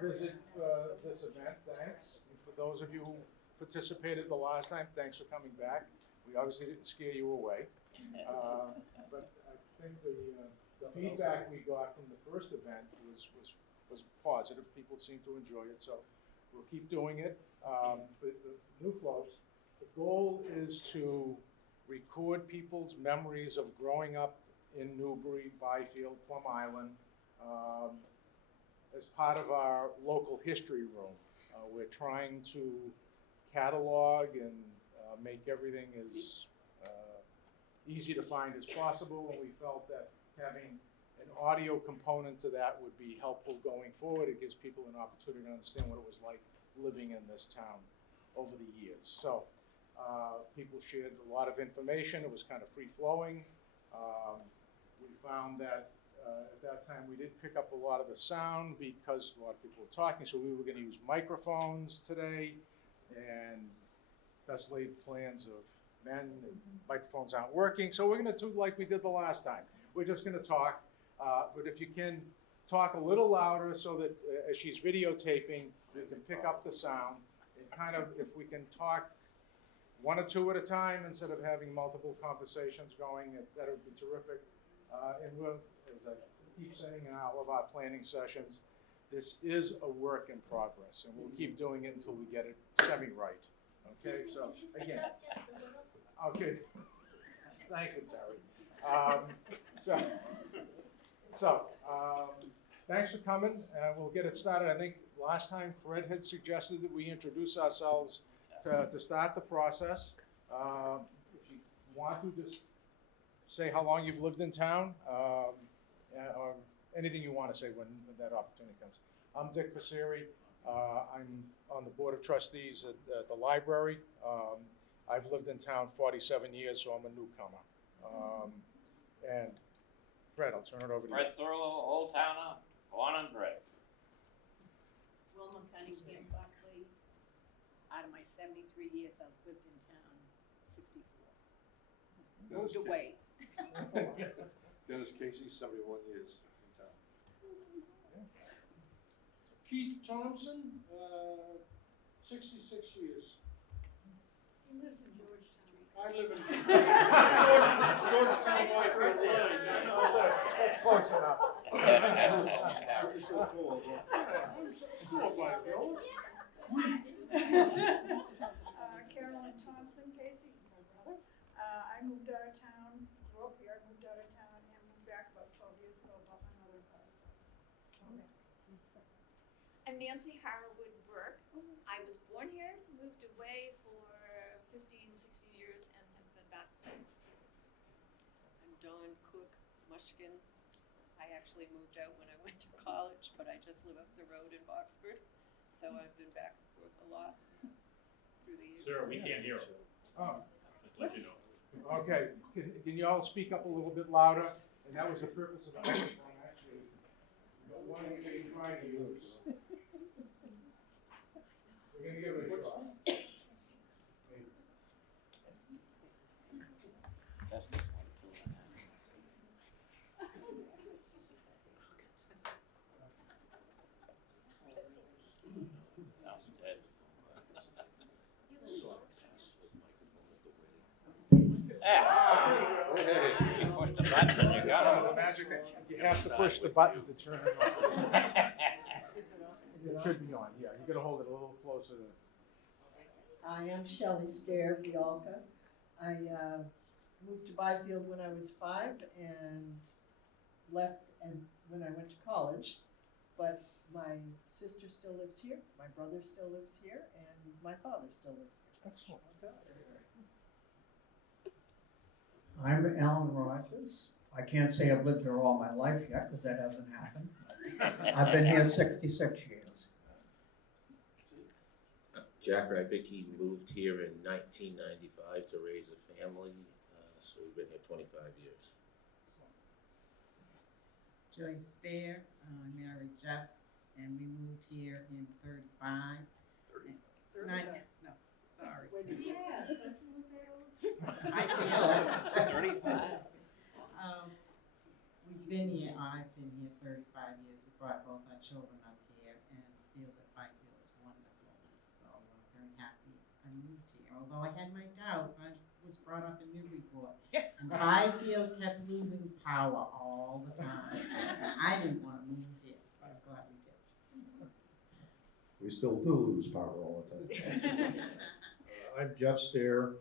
visit this event, thanks. And for those of you who participated the last time, thanks for coming back. We obviously didn't scare you away. But I think the feedback we got from the first event was positive. People seemed to enjoy it, so we'll keep doing it. For the new folks, the goal is to record people's memories of growing up in Newbury, Byfield, Plum Island, as part of our local history room. We're trying to catalog and make everything as easy to find as possible, and we felt that having an audio component to that would be helpful going forward. It gives people an opportunity to understand what it was like living in this town over the years. So people shared a lot of information. It was kind of free-flowing. We found that at that time we didn't pick up a lot of the sound because a lot of people were talking, so we were going to use microphones today, and best laid plans of men, and microphones aren't working, so we're going to do like we did the last time. We're just going to talk, but if you can talk a little louder so that as she's videotaping, you can pick up the sound, and kind of, if we can talk one or two at a time instead of having multiple conversations going, that would be terrific. And we'll, as I keep saying in all of our planning sessions, this is a work in progress, and we'll keep doing it until we get it semi-right. Okay, so again, okay, thank you, Terry. Thanks for coming. We'll get it started. I think last time Fred had suggested that we introduce ourselves to start the process. If you want to, just say how long you've lived in town, or anything you want to say when that opportunity comes. I'm Dick Passeri. I'm on the Board of Trustees at the library. I've lived in town 47 years, so I'm a newcomer. And Fred, I'll turn it over to you. Fred Thurlow, Old Towner, born and bred. Wilma Cunningham Buckley. Out of my 73 years, I've lived in town 64. Moved away. Dennis Casey, 71 years in town. Keith Thompson, 66 years. He lives in George Street. I live in Georgetown, Whitefield. That's close enough. You're so cool. I'm so Whitefield. Carolyn Thompson, Casey, he's my brother. I moved out of town, grew up here, moved out of town, and moved back about 12 years ago, bought my mother and father's house. I'm Nancy Harwood Burke. I was born here, moved away for 15, 16 years, and have been back since. I'm Dawn Cook, Mushkin. I actually moved out when I went to college, but I just live up the road in Boxford. So I've been back and forth a lot through the years. Sarah, we can't hear him. Oh, Just let you know. okay. Can you all speak up a little bit louder? And that was the purpose of the microphone, actually. The one that you tried to use. We're going to give it a shot. Sounds dead. Yeah. You push the button and you got The it. magic thing, you have to push the button to turn it on. It should be on, yeah. You gotta hold it a little closer to. I am Shelley Stair, Vialka. I moved to Byfield when I was 5 and left and when I went to college. But my sister still lives here, my brother still lives here, and my father still lives here. Excellent. I'm Alan Rogers. I can't say I've lived here all my life yet, because that hasn't happened. I've been here 66 years. Jack Rybicki moved here in 1995 to raise a family, so we've been here 25 years. Joyce Stair, married Jeff, and we moved here in 35. 35. No, sorry. Yeah. I feel 35. We've been here, I've been here 35 years. We brought both our children up here, and moved here, although I had my doubts. I was brought up in Newburyport. And Byfield kept losing power all the time. I didn't want to move here, but I'm glad we did. We still do lose power all the time. I'm Jeff Stair,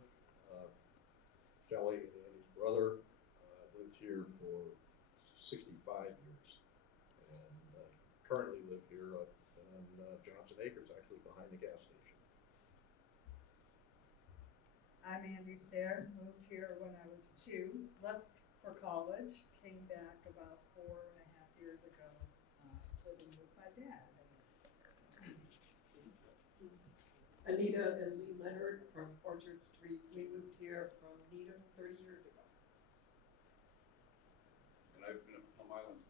Shelley and Andy's brother. Lived here for 65 years. And currently live here on Johnson Acres, actually behind the gas station. I'm Andy Stair, moved here when I was 2, left for college, came back about 4.5 years ago, living with my dad. Anita and Lee Leonard from Orchard Street. We moved here from Needham 30 years ago. And I've been at Plum Island.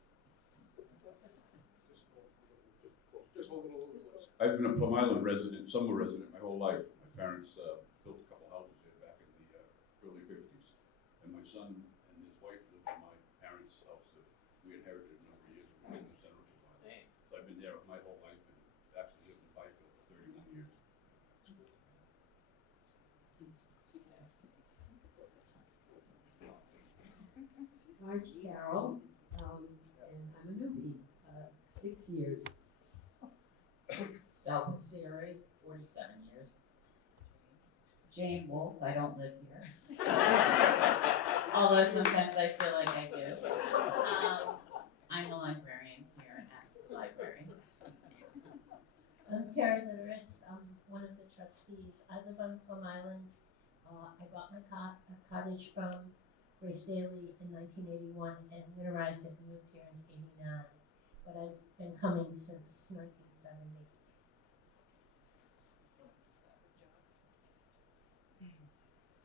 Just hold it a little closer. I've been a Plum Island resident, summer resident my whole life. My parents built a couple houses here back in the early 50s. And my son and his wife lived in my parents' house that we inherited a number of years ago in the center of Plum Island. So I've been there my whole life and actually lived in Byfield for 31 years. Margie Carroll, and I'm a newbie, 6 years. Stella Passeri, 47 years. Jane Wolf, I don't live here. Although sometimes I feel like I do. I'm a librarian here at the library. I'm Terry Litteris. I'm one of the trustees. I live on Plum Island. I bought my cottage from Grace Daly in 1981 and winterized it and moved here in '89. But I've been coming since 1970.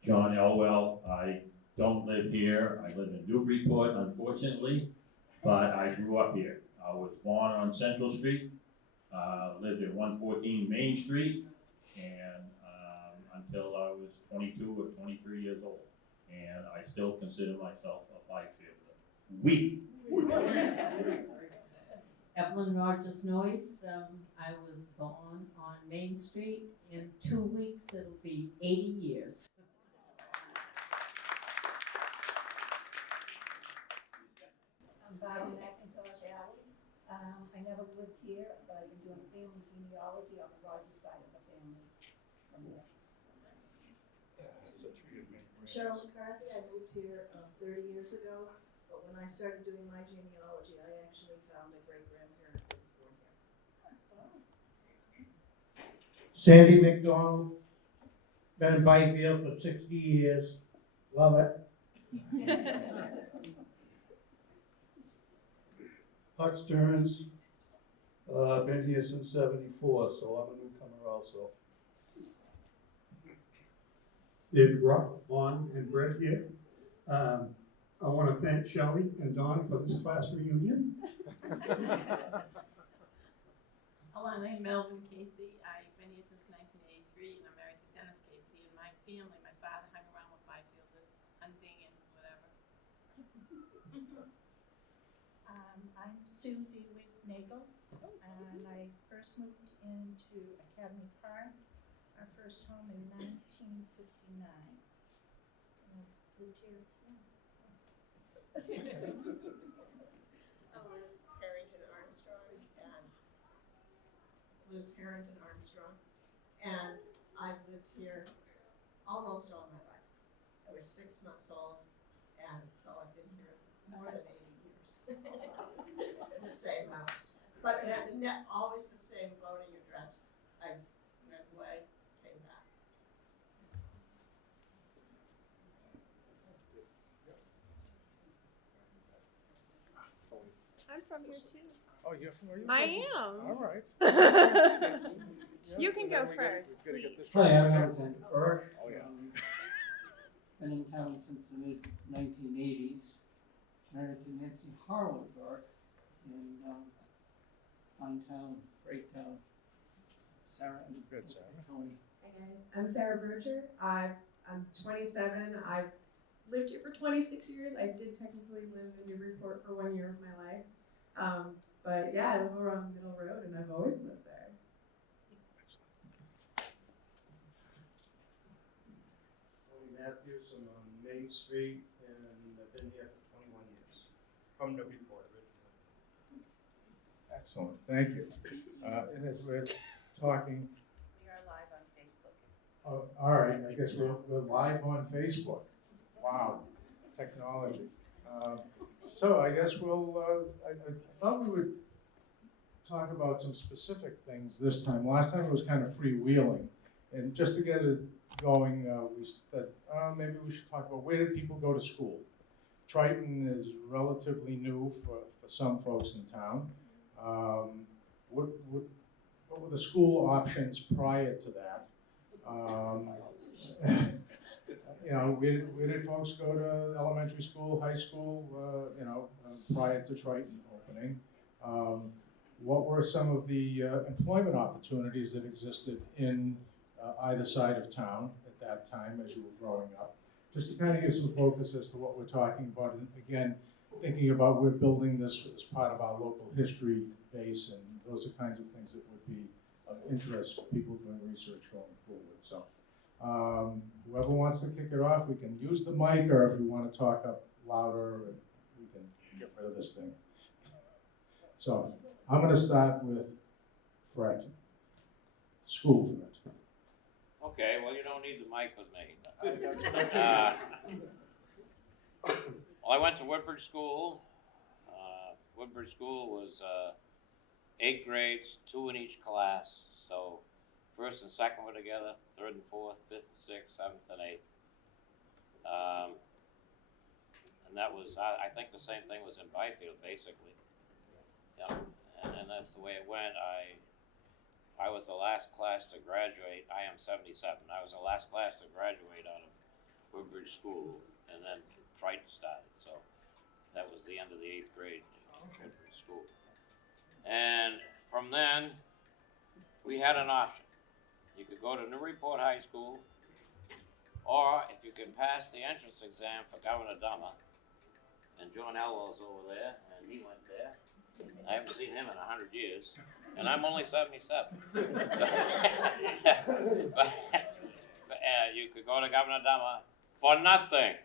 John Elwell. I don't live here. I live in Newburyport, unfortunately, but I grew up here. I was born on Central Street, lived at 114 Main Street, and until I was 22 or 23 years old. And I still consider myself a Byfielder. We. Evelyn Rogers Noyce, I was born on Main Street. In 2 weeks, it'll be 80 years. I'm Barbara McIntosh Alley. I never lived here, but I've been doing family genealogy on the Rogers side of the family. From there. Cheryl McCarthy, I moved here 30 years ago, but when I started doing my genealogy, I actually found a great-grandparent that was born here. Sandy McDonald, been in Byfield for 60 years, love it. Huck Stearns, been here since '74, so I'm a newcomer also. David Rock, born and bred here. I want to thank Shelley and Don for this class reunion. Hello, I'm Melvin Casey. I've been here since 1983, and I'm married to Dennis Casey. And my family, my father hung around with Byfielders, hunting and whatever. I'm Sue Feedwick Nagel, and I first moved into Academy Park, our first home in 1959. And I've lived here since. I'm Liz Harrington Armstrong, and I've lived here almost all my life. I was 6 months old, and so I've been here more than 80 years. In the same house, but always the same voting address. I went away, came back. I'm from here too. Oh, you're from, are you? I am. All right. You can go Then we first, gotta get please. this Hi, right. I'm Alexander Burke. Oh, yeah. Been in town since the mid-1980s. Married to Nancy Harlan Burke in fine town, great town. Sarah and Good, Sarah. Tony. Hey guys, I'm Sarah Berger. I'm 27. I've lived here for 26 years. I did technically live in Newburyport for 1 year of my life. But yeah, I live over on Middle Road and I've always lived there. Matthews. I'm on Main Street, and I've been here for 21 years. From Newburyport originally. Excellent, thank you. And as we're talking. We are live on Facebook. Oh, all right, I guess we're live on Facebook. Wow, technology. So I guess I thought we would talk about some specific things this time. Last time it was kind of freewheeling. And just to get it going, we said, maybe we should talk about where did people go to school? Triton is relatively new for some folks in town. What were the school options prior to that? You know, where did folks go to elementary school, high school, prior to Triton opening? What were some of the employment opportunities that existed in either side of town at that time as you were growing up? Just to kind of give some focus as to what we're talking about. And again, thinking about we're building this as part of our local history base, and those are kinds of things that would be of interest for people doing research going forward. So whoever wants to kick it off, we can use the mic, or if you want to talk up louder, we can get rid of this thing. So I'm going to start with Fred. School, Fred. Okay, well, you don't need the mic with me. Well, I went to Woodbridge School. Woodbridge School was 8 grades, 2 in each class. So first and second were together, third and fourth, fifth and sixth, seventh and eighth. And that was, I think the same thing was in Byfield, basically. Yeah, and that's the way it went. I was the last class to graduate. I am 77. I was the last class to graduate out of Woodbridge School, and then Triton started. So that was the end of the 8th grade in Woodbridge School. And from then, we had an option. You could go to Newburyport High School, or if you can pass the entrance exam for Governor Dummer, and John Elwell's over there, and he went there. I haven't seen him in 100 years, and I'm only 77. But you could go to Governor Dummer for nothing,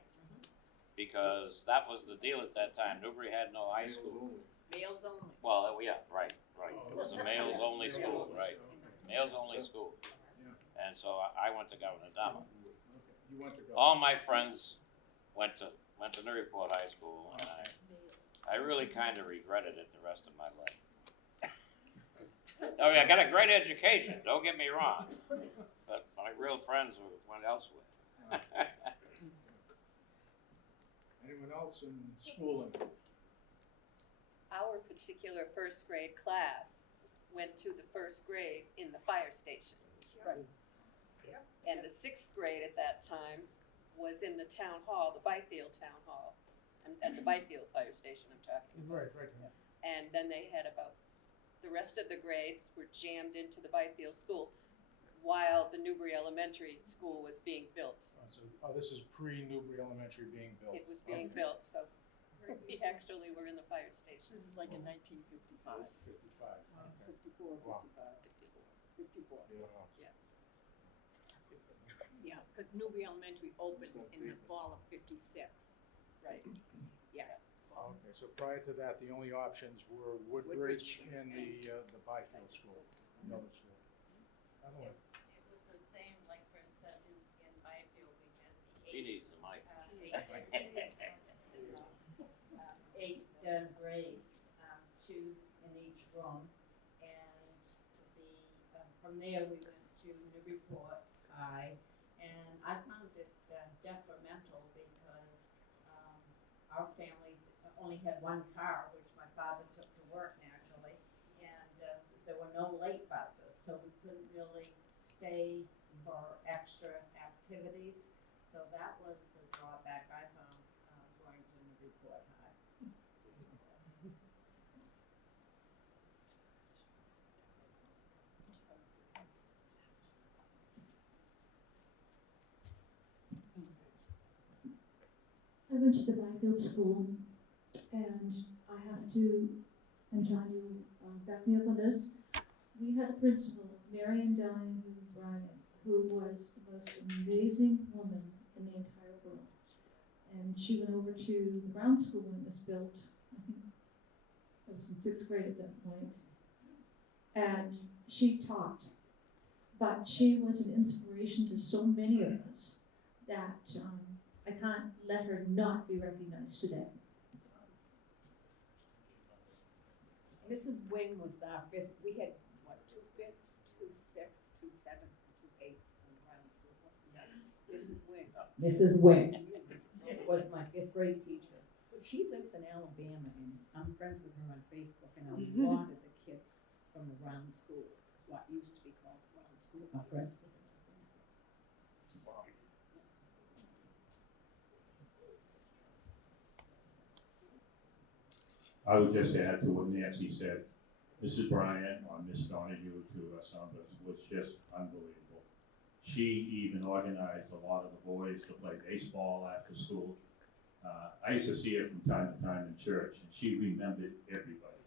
because that was the deal at that time. Newbury had no high school. Males only. Well, yeah, right. It was a males only school, right? Males only school. And so I went to Governor Dummer. You went to go. All my friends went to Newburyport High School, and I really kind of regretted it the rest of my life. I mean, I got a great education, don't get me wrong, but my real friends went elsewhere. Anyone else in schooling? Our particular first grade class went to the first grade in the fire station. Right. And the 6th grade at that time was in the town hall, the Byfield Town Hall, and the Byfield Fire Station I'm talking about. Right. And then they had the rest of the grades were jammed into the Byfield School while the Newbury Elementary School was being built. This is pre-Newbury Elementary being built. It was being built, so we actually were in the fire station. This is like in 1955. 55. Okay. 54, Wow. 54. Yeah. Yeah, because Newbury Elementary opened in the fall of '56. Right. Yes. Okay, so prior to that, the only options were Woodbridge and the Byfield School, the other school. Evelyn. It was the same, like Fred said, in Byfield, we had the He needs the mic. 8 grades, 2 in each room, and from there we went to Newburyport High, and I found it detrimental because our family only had one car, which my father took to work naturally, and there were no late buses, so we couldn't really stay for extra activities. So that was the drawback I found going to Newburyport High. I went to the Byfield School, and I have to, and John, you back me up on this. We had a principal, Marion Donahue Bryant, who was the most amazing woman in in the entire world. And she went over to the ground school when it was built. I think I was in 6th grade at that point. And she taught. But she was an inspiration to so many of us that I can't let her not be recognized today. Mrs. Wing was our fifth, we had, what, 2 fifths, 2 sixths, 2 sevenths, and 2 eighths in the ground school. Mrs. Wing. Mrs. Wing was my 5th grade teacher. She lives in Alabama, and I'm friends with her on Facebook, and a lot of the kids from the Round School, what used to be called the Round School, are friends with her on Facebook. I would just add to what Nancy said. Mrs. Bryant or Miss Donahue to some of us was just unbelievable. She even organized a lot of the boys to play baseball after school. I used to see her from time to time in church, and she remembered everybody.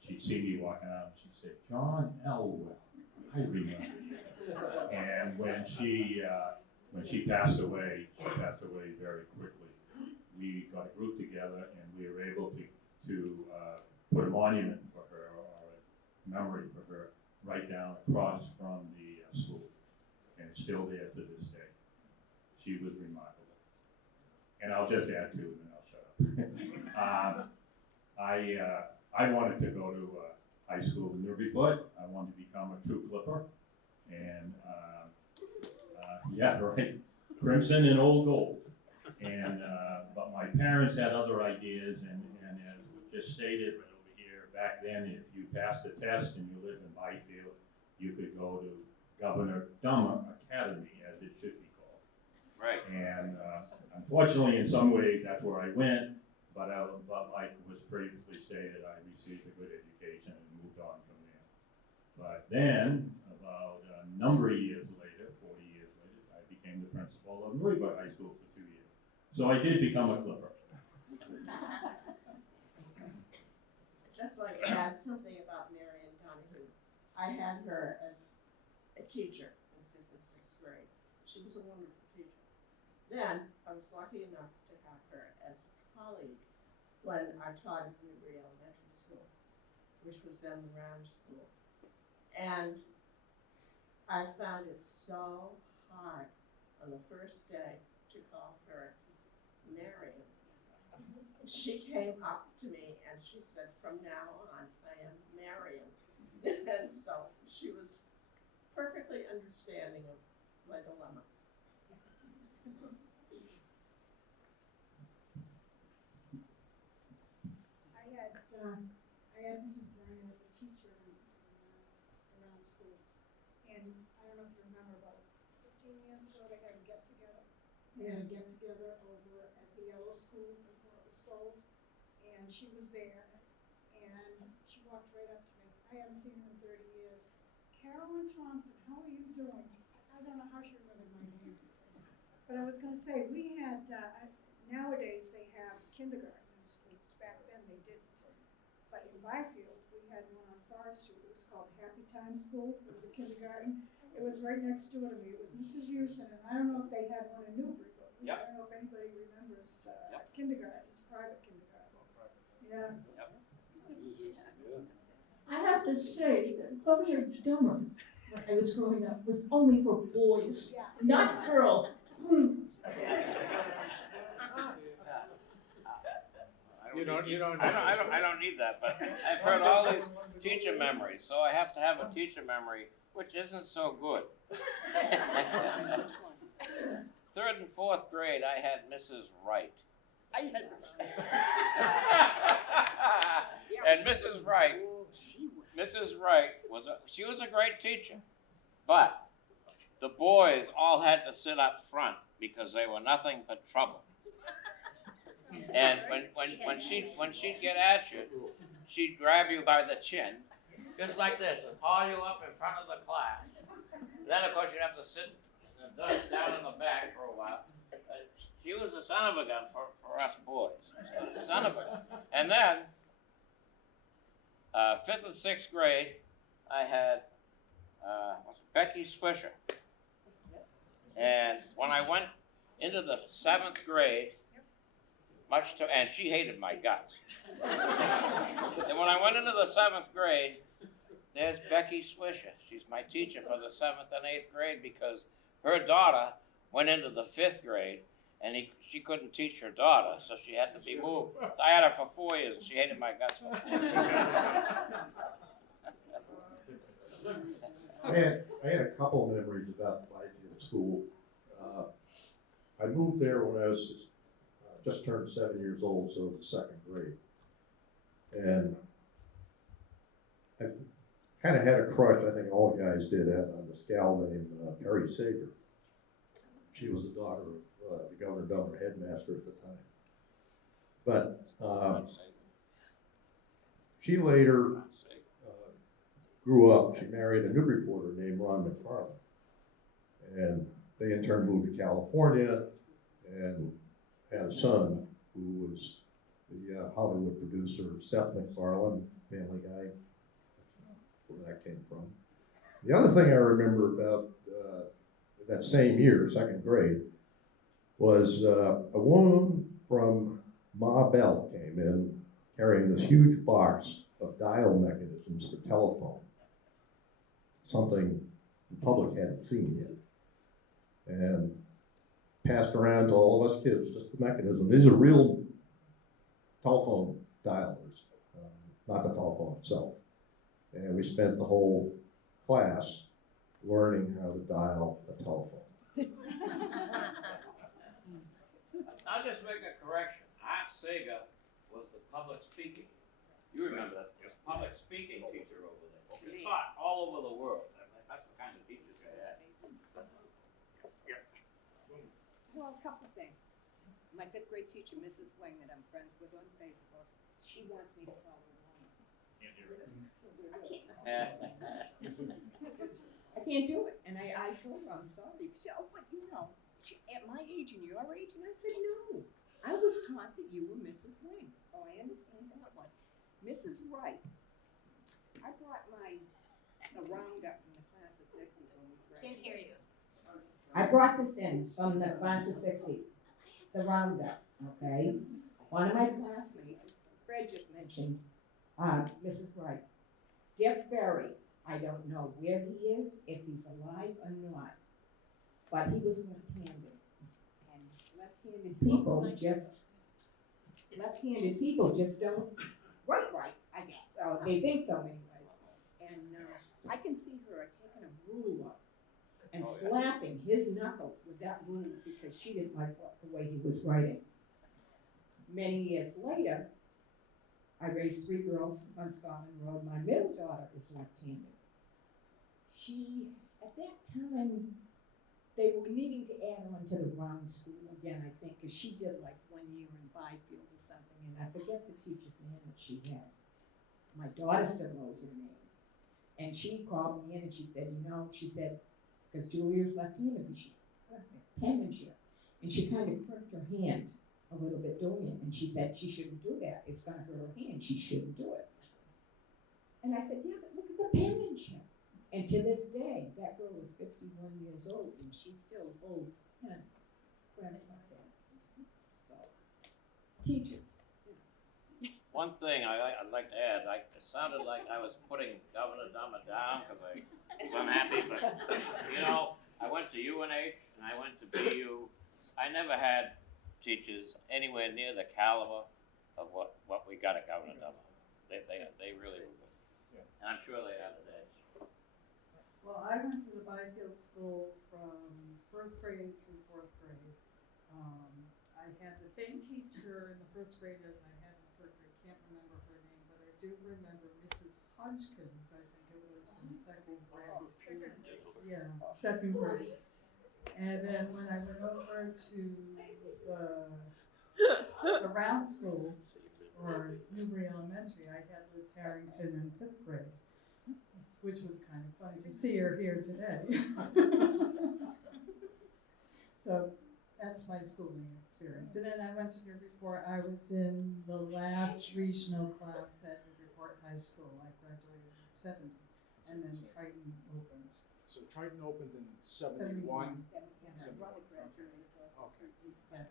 She'd see me walking out, and she'd say, "John Elwell, I remember you." And when she passed away very quickly. We got a group together, and we were able to put a monument for her, or a memory for her, right down across from the school. And it's still there to this day. She was remarkable. And I'll just add to it, and I'll shut up. I wanted to go to high school in Newburyport. I wanted to become a true Clipper. And yeah, right, crimson and old gold. And but my parents had other ideas, and as was just stated right over here, back then, if you passed the test and you lived in Byfield, you could go to Governor Dummer Academy, as it should be called. Right. And unfortunately, in some ways, that's where I went, but like was previously stated, I received a good education and moved on from there. But then, about a number of years later, 40 years later, I became the principal of Newbury High School for 2 years. So I did become a Clipper. Just like to add something about Marion Donahue. I had her as a teacher in 5th and 6th grade. She was a wonderful teacher. Then I was lucky enough to have her as a colleague when I taught at Newbury Elementary School, which was then the Round School. And I found it so hard on the first day to call her Marion. She came up to me and she said, "From now on, I am Marion." And so she was perfectly understanding of my dilemma. I had Mrs. Bryant as a teacher around school, and I don't know if you remember, about 15 years ago, they had a get-together. They had a get-together over at the Yellow School before it was sold, and she was there, and she walked right up to me. I haven't seen her in 30 years. "Carolyn Thompson, how are you doing?" I don't know how she remembered my name. But I was going to say, we had, nowadays they have kindergarten in schools. Back then they didn't. But in Byfield, we had one on Forest Street. It was called Happy Time School. It was a kindergarten. It was right next door to me. It was Mrs. Houston, and I don't know if they had one in Newbury, but I don't know if anybody remembers kindergartens, private kindergartens. Yeah. I have to say that Governor Dummer, when I was growing up, was only for boys, not girls. You don't I don't need that, but I've heard all these teacher memories, so I have to have a teacher memory, which isn't so good. 3rd and 4th grade, I had Mrs. Wright. And Mrs. Wright she was a great teacher, but the boys all had to sit up front because they were nothing but trouble. And when she'd get at you, she'd grab you by the chin, just like this, and haul you up in front of the class. Then, of course, you'd have to sit down in the back for a while. She was a son of a gun for us boys. Son of a gun. And then, 5th and 6th grade, I had Becky Swisher. And when I went into the 7th grade, and she hated my guts. And when I went into the 7th grade, there's Becky Swisher. She's my teacher for the 7th and 8th grade because her daughter went into the 5th grade and she couldn't teach her daughter, so she had to be moved. I had her for 4 years and she hated my guts for 4 years. I had a couple of memories about Byfield School. I moved there when I was just turned 7 years old, so it was the 2nd grade. And I kind of had a crush, I think all the guys did, on this gal named Perry Sager. She was the daughter of the governor headmaster at the time. But she later grew up. She married a Newburyporter named Ron McFarland. And they in turn moved to California and had a son who was the Hollywood producer, Seth MacFarlane, Family Guy, where that came from. The other thing I remember about that same year, 2nd grade, was a woman from Ma Bell came in carrying this huge box of dial mechanisms for telephone, something the public hadn't seen yet, and passed around to all of us kids, just the mechanism. These are real telephone dialers, not the telephone itself. And we spent the whole class learning how to dial a telephone. I'll just make a correction. Art Sager was the public speaking. You remember that? He was public speaking teacher over there. He taught all over the world. That's the kind of teachers I had. Yep. Well, a couple things. My 5th grade teacher, Mrs. Wing, that I'm friends with on Facebook, she wants me to call her mama. I can't do it. And I told her I'm sorry. She said, oh, but you know, at my age and your age, and I said, no. I was taught that you were Mrs. Wing. Oh, I understand that one. Mrs. Wright, I brought the roundup from the class of 60 when we graduated. Can't hear you. I brought this in from the class of 60, the roundup, okay? One of my classmates, Fred just mentioned, Mrs. Wright. Dick Berry, I don't know where he is, if he's alive or not, but he was left-handed. And left-handed people just don't write right, I guess. Oh, they think so anyways. And I can see her taking a ruler and slapping his knuckles with that ruler because she didn't like the way he was writing. Many years later, I raised 3 girls on Scotland Road. My middle daughter is left-handed. At that time, they were needing to add on to the round school again, I think, because she did like 1 year in Byfield or something, and I forget the teacher's name that she had. My daughter still knows her name. And she called me in and she said, because Julia's left-handed, and she penmanship. And she kind of crooked her hand a little bit doing it. And she said she shouldn't do that. It's going to hurt her hand. She shouldn't do it. And I said, yeah, but look at the penmanship. And to this day, that girl is 51 years old and she still holds pen like that. So, teachers. One thing I'd like to add, it sounded like I was putting Governor Dummer down because I was unhappy, but I went to UNH and I went to BU. I never had teachers anywhere near the caliber of what we got at Governor Dummer. They really were good. Yeah. And I'm sure they are today. Well, I went to the Byfield School from 1st grade through 4th grade. I had the same teacher in the 1st grade as I had in 3rd grade. Can't remember her name, but I do remember Mrs. Hodgkins, I think it was, from 2nd grade. Yeah, 2nd grade. And then when I went over to the round school, or Newbury Elementary, I had Liz Harrington in 5th grade, which was kind of funny to see her here today. So that's my schooling experience. And then I went to Newburyport. I was in the last regional class at Newburyport High School. I graduated in 70, and then Triton opened. So Triton opened in 71. My brother graduated last Okay.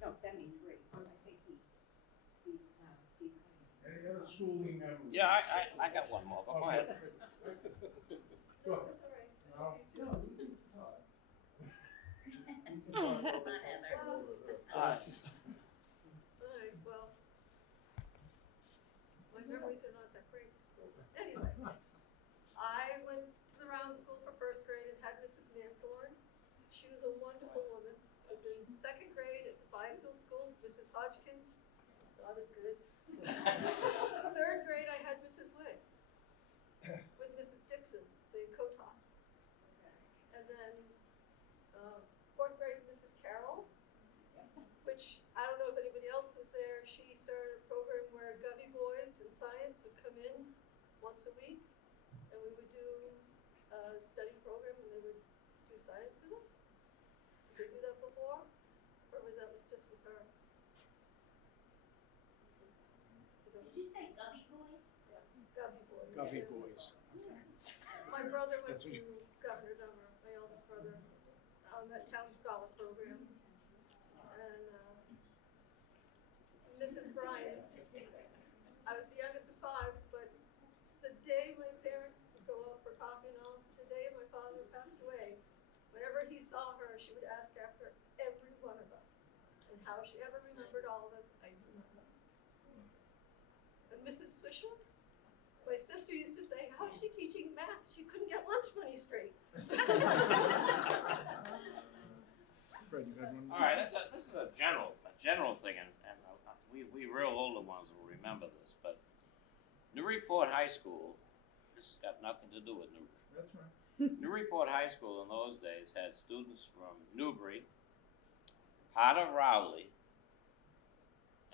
No, 73. I think Steve Any other schooling memories? Yeah, I got one more, but go ahead. Go ahead. No? No, you can talk. You can talk over her. All right. Alright, well, my memories are not that great of school. Anyway, I went to the round school for first grade and had Mrs. Manthorn. She was a wonderful woman. I was in second grade at the Byfield School, Mrs. Hodgkins. It's not as good. Third grade, I had Mrs. Way with Mrs. Dixon, the co-top. And then fourth grade, Mrs. Carroll, which I don't know if anybody else was there. She started a program where Gubby boys in science would come in once a week, and we would do a study program, and they would do science with us. Did they do that before, or was that just with her? Did you say Gubby Boys? Yeah, Gubby boys. Gubby Yeah. boys. Okay. My brother went That's what to Governor Dummer, my eldest brother, on that town scholar program. And Mrs. Bryant, I was the youngest of 5, but the day my parents would go out for coffee and all, the day my father passed away, whenever he saw her, she would ask after every one of us. And how she ever remembered all of us, I do not know. And Mrs. Swisher, my sister used to say, how is she teaching math? She couldn't get lunch money straight. Fred, you had one? All right, this is a general thing, and we real older ones will remember this, but Newburyport High School, this has got nothing to do with Newbury. That's right. Newburyport High School in those days had students from Newbury, part of Rowley,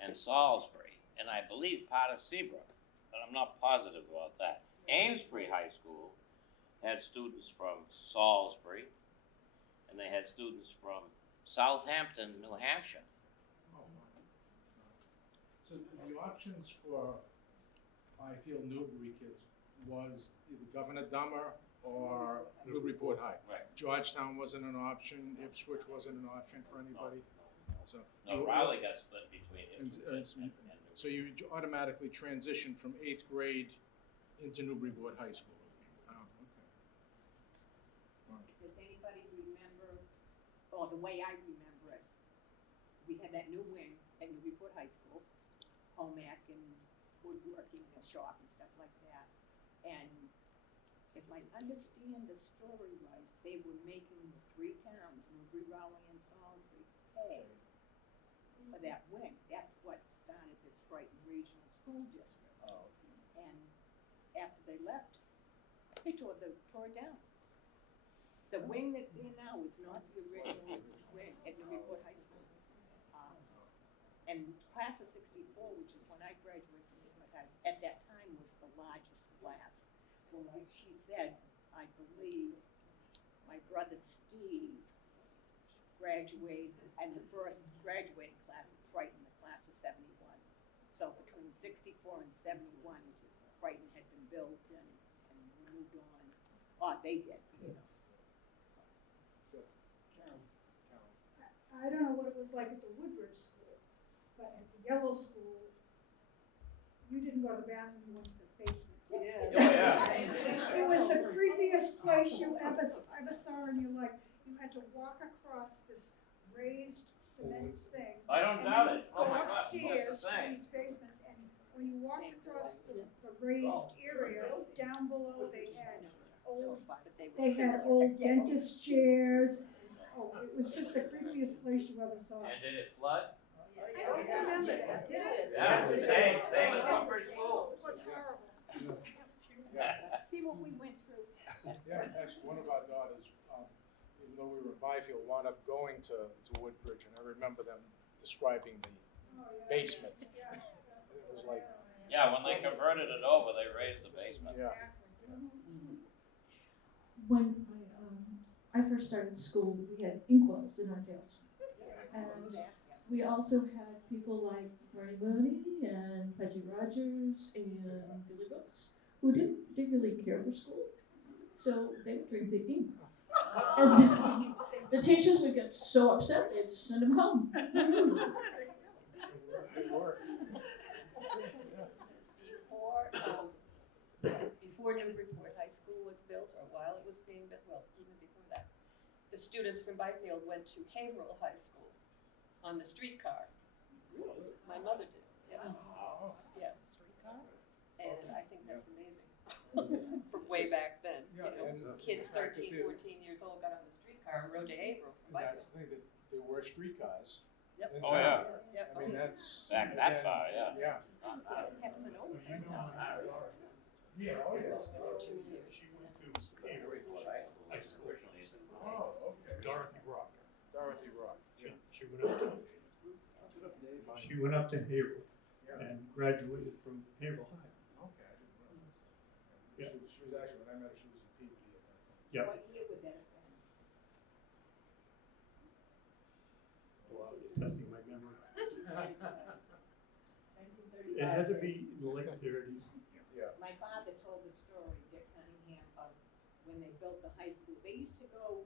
and Salisbury, and I believe part of Seabrook, but I'm not positive about that. Amesbury High School had students from Salisbury, and they had students from Southampton, New Hampshire. Oh, wow. So the options for Byfield Newbury kids was either Governor Dummer or Newburyport High. Right. Georgetown wasn't an option, Ipswich wasn't an option for anybody. So No, Rowley got split between Ipswich and Newbury. So you automatically transitioned from 8th grade into Newburyport High School. Oh, okay. All right. Does anybody remember, or the way I remember it, we had that new wing at Newburyport High School, home ec and woodworking and shop and stuff like that. And if I understand the story right, they were making the 3 towns, Newbury, Rowley, and Salisbury, pay for that wing. That's what started the Triton Regional School District. Oh. And after they left, they tore it down. The wing that's there now is not the original wing at Newburyport High School. And class of 64, which is when I graduated from Newburyport, at that time was the largest class. Well, she said, I believe, my brother Steve graduated, and the first graduating class of Triton, the class of 71. So between 64 and 71, Triton had been built and moved on. Oh, they did, you know. I don't know what it was like at the Woodbridge School, but at the Yellow School, you didn't go to the bathroom, you went to the basement. Yeah. It was the creepiest place you ever saw in your life. You had to walk across this raised cement thing. I don't doubt it. Oh Go my God, upstairs what's to the same? these basements, and when you walked across the raised area, down below they had old dentist chairs. Oh, it was just the creepiest place you ever saw. And did it flood? I don't remember that, did it? Yeah, same as Woodbridge School. It was horrible. See what we went through. Yeah, actually, one of our daughters, even though we were in Byfield, wound up going to Woodbridge, and I remember them describing the basement. It was like... Yeah, when they converted it over, they raised the basement. Yeah. When I first started school, we had inkwells in our desks. And we also had people like Bernie Mooney and Pudgy Rogers and Billy Brooks, who didn't particularly care for school, so they would drink the ink. And the teachers would get so upset, they'd send them home. Good work. Before Newburyport High School was built, or while it was being built, well, even before that, the students from Byfield went to Haverhill High School on the streetcar. Really? My mother did, yeah. Wow. Yeah. And I think that's amazing. From way back then, Yeah, and kids the fact that 13, 14 years old got on the streetcar and rode to Haverhill from And that's Byfield. the thing, that there were streetcars. Yep. in Oh, town. yeah. Yep. I mean, that's. Back that again, far, yeah. Yeah. Yeah, oh, yes. 2 years. She went to Newbury. Oh, okay. Dorothy Rock. Dorothy Rock. She went up to, she went up to Haverhill and graduated from Haverhill High. Okay, I didn't realize that. Yeah. She was actually, when I met her, she was in Peabody at that time. Yep. What year would that have been? Wow, testing my memory. It had to be in the late thirties. Yeah. My father told the story, Dick Cunningham, of when they built the high school. They used to go,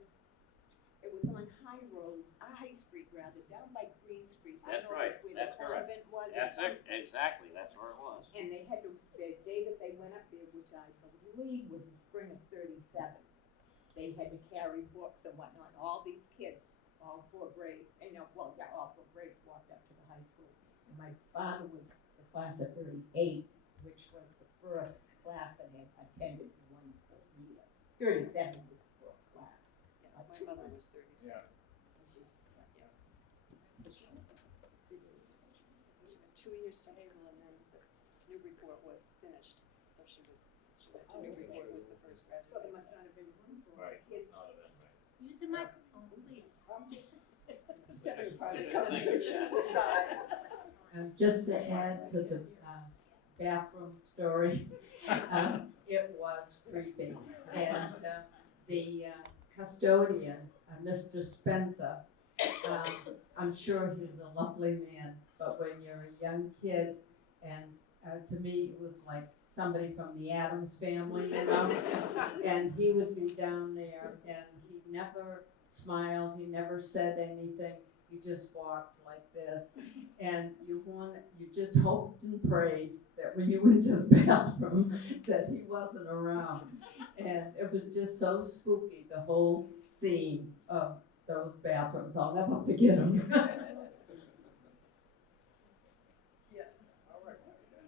it was on High Road, High Street rather, down by Green Street. I That's don't know right, if it's where that's the correct. convent was. or That's it, something. exactly, that's where it was. And they had to, the day that they went up there, which I believe was the spring of '37, they had to carry books and whatnot. All these kids, all 4 grades, all 4 grades walked up to the high school. And my father was the class of '38, which was the first class that had attended one full year. '37 was the first class. Yeah, my mother was 37. Yeah. She went 2 years to Haverhill, and then the Newburyport was finished, so she went to Newburyport, was the first So there graduate. must not have been room for Right, kids. it's not a bit right. Use the microphone, please. Just to add to the bathroom story, it was creepy. And the custodian, Mr. Spencer, I'm sure he was a lovely man, but when you're a young kid, and to me, it was like somebody from the Addams family, and he would be down there, and he never smiled, he never said anything. You just walked like this, and you just hoped and prayed that when you went to the bathroom, that he wasn't around. And it was just so spooky, the whole scene of those bathrooms. I'll never forget them.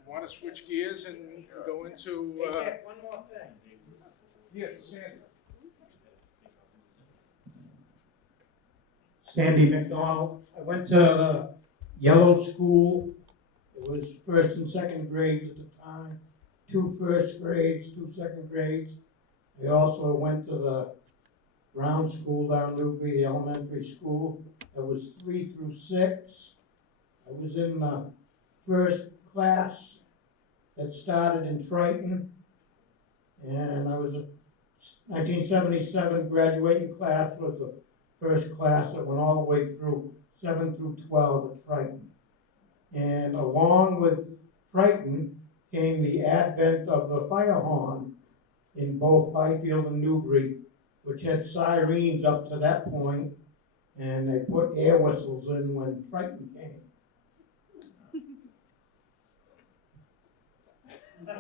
Want to switch gears and go into, One more thing. yes, Sandy. Sandy McDonald. I went to the yellow school. It was first and second grades at the time, 2 first grades, 2 second grades. I also went to the brown school down Newbury, the elementary school. That was 3 through 6. I was in the first class that started in Triton, and I was a 1977 graduating class, was the first class that went all the way through 7 through 12 at Triton. And along with Triton came the advent of the fire horn in both Byfield and Newbury, which had sirens up to that point, and they put air whistles in when Triton came. I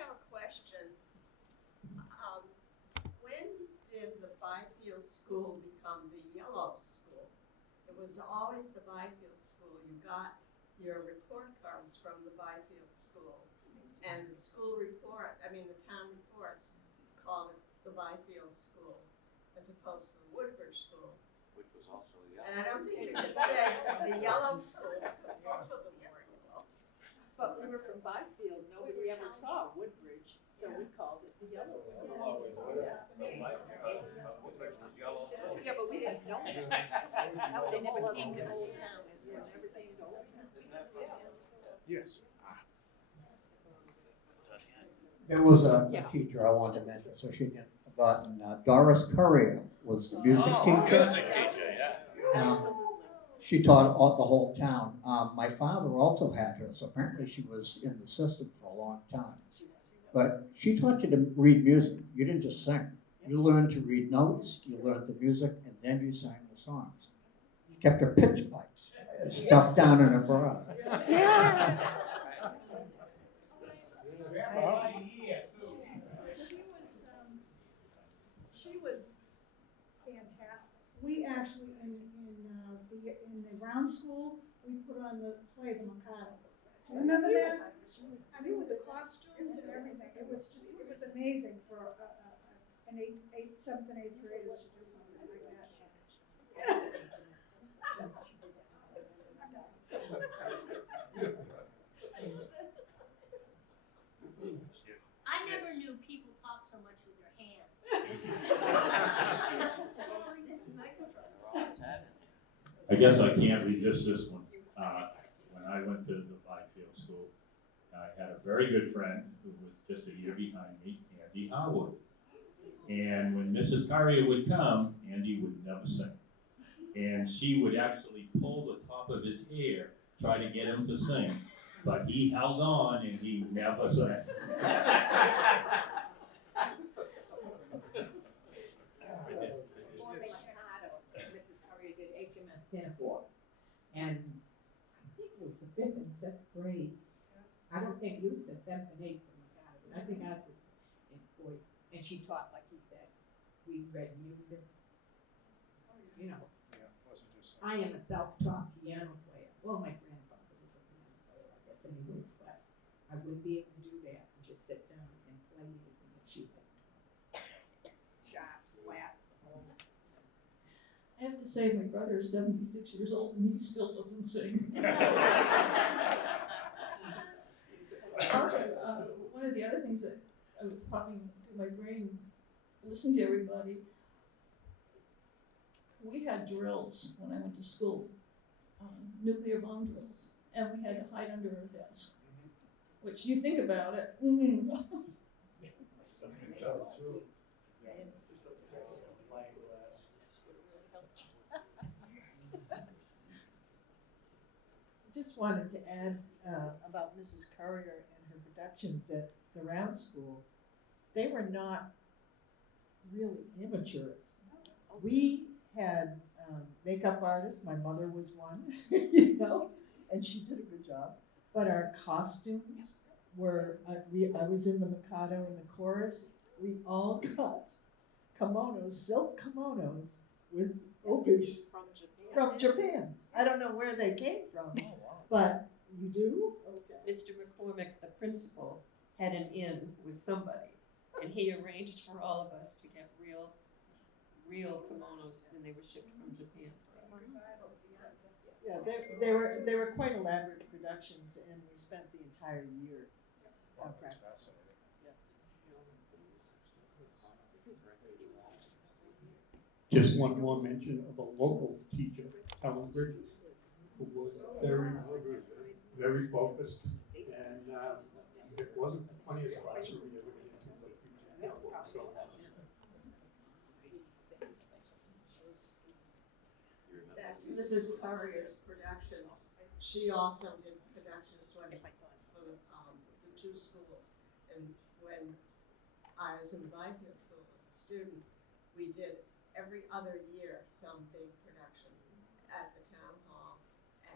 have a question. When did the Byfield School become the yellow school? It was always the Byfield School. You got your report cards from the Byfield School. And the school report, the town reports called it the Byfield School as opposed to the Woodbridge School. Which was also yellow. And I don't think you could say the yellow school because both of them were yellow. But we were from Byfield, nobody ever saw Woodbridge, so we called it the yellow school. Yeah, but we didn't know that. They never came to Old Town, they never came to Old Town. Yes. There was a teacher I wanted to mention, so she didn't forgotten. Doris Courier was the music teacher. Music teacher, yeah. Absolutely. She taught the whole town. My father also had her, so apparently she was in the system for a long time. But she taught you to read music. You didn't just sing. You learned to read notes, you learned the music, and then you sang the songs. She kept her pitch pipes stuffed down in her bra. She was fantastic. We actually, in the round school, we put on the play, The Mikado. Do you remember that? I mean, with the costumes and everything, it was amazing for seventh and eighth graders to do something like that. I never knew people talk so much with their hands. I guess I can't resist this one. When I went to the Byfield School, I had a very good friend who was just a year behind me, Andy Harwood. And when Mrs. Currier would come, Andy would never sing. And she would actually pull the top of his hair, try to get him to sing. But he held on and he never sang. Mrs. Currier did HMS Pinafore. And I think it was the 5th and 6th grade. I don't think you said 7th and 8th for Mikado, but I think ours was in 4th. And she taught, like he said, we read music. You know, I am a self-taught piano player. Well, my grandfather was a piano player, I guess, anyways, but I wouldn't be able to do that and just sit down and play anything that she had taught us. Sharp, flat, the whole. I have to say, my brother is 76 years old and he still doesn't sing. One of the other things that I was popping through my brain, listening to everybody, we had drills when I went to school, nuclear bomb drills, and we had to hide under a desk, which you think about it. Just wanted to add about Mrs. Currier and her productions at the Round School. They were not really amateurs. We had makeup artists. My mother was one, you know, and she did a good job. But our costumes were, I was in the Mikado and the chorus. We all got kimonos, silk kimonos with opis from Japan. I don't know where they came from, but you do? Okay. Mr. McCormick, the principal, had an in with somebody, and he arranged for all of us to get real kimonos, and they were shipped from Japan for us. Yeah, they were quite elaborate productions, and we spent the entire year practicing. Just one more mention of a local teacher, Helen Bridges, who was very focused, and it wasn't the funniest classroom we ever get into, but you didn't know what was going on. Mrs. Currier's productions. She also did productions for the two schools. And when I was in the Byfield School as a student, we did every other year some big production at the town hall,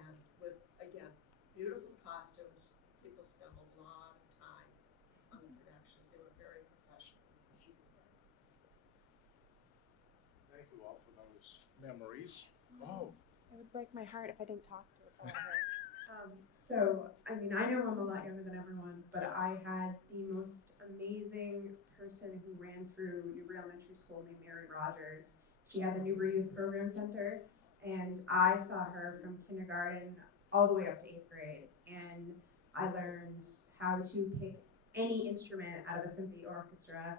and with, again, beautiful costumes. People spent a lot of time on the productions. They were very professional. Thank you all for those memories. Oh. It would break my heart if I didn't talk to her. So, I mean, I know I'm a lot younger than everyone, but I had the most amazing person who ran through Newbury Elementary School named Mary Rogers. She had the Newbury Youth Program Center, and I saw her from kindergarten all the way up to 8th grade. And I learned how to pick any instrument out of a symphony orchestra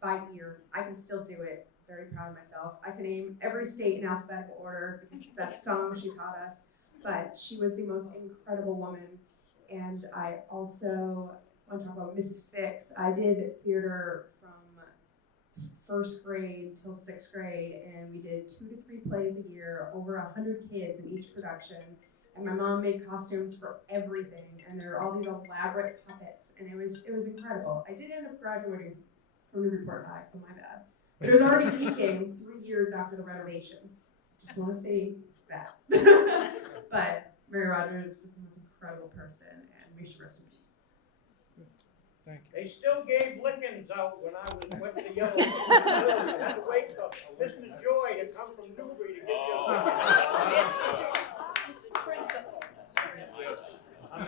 by ear. I can still do it. Very proud of myself. I can name every state in alphabetical order because that's some she taught us. But she was the most incredible woman. And I also want to talk about Mrs. Fix. I did theater from 1st grade till 6th grade, and we did 2 to 3 plays a year, over 100 kids in each production. And my mom made costumes for everything, and there were all these elaborate puppets, and it was incredible. I did end up graduating from Newburyport High, so my bad. But it was already leaking 3 years after the renovation. Just want to say that. But Mary Rogers was the most incredible person, and may she rest in peace. Thank you. They still gave lickings out when I went to Yellow School. You had to wait for Mr. Joy to come from Newbury to give you a licking. I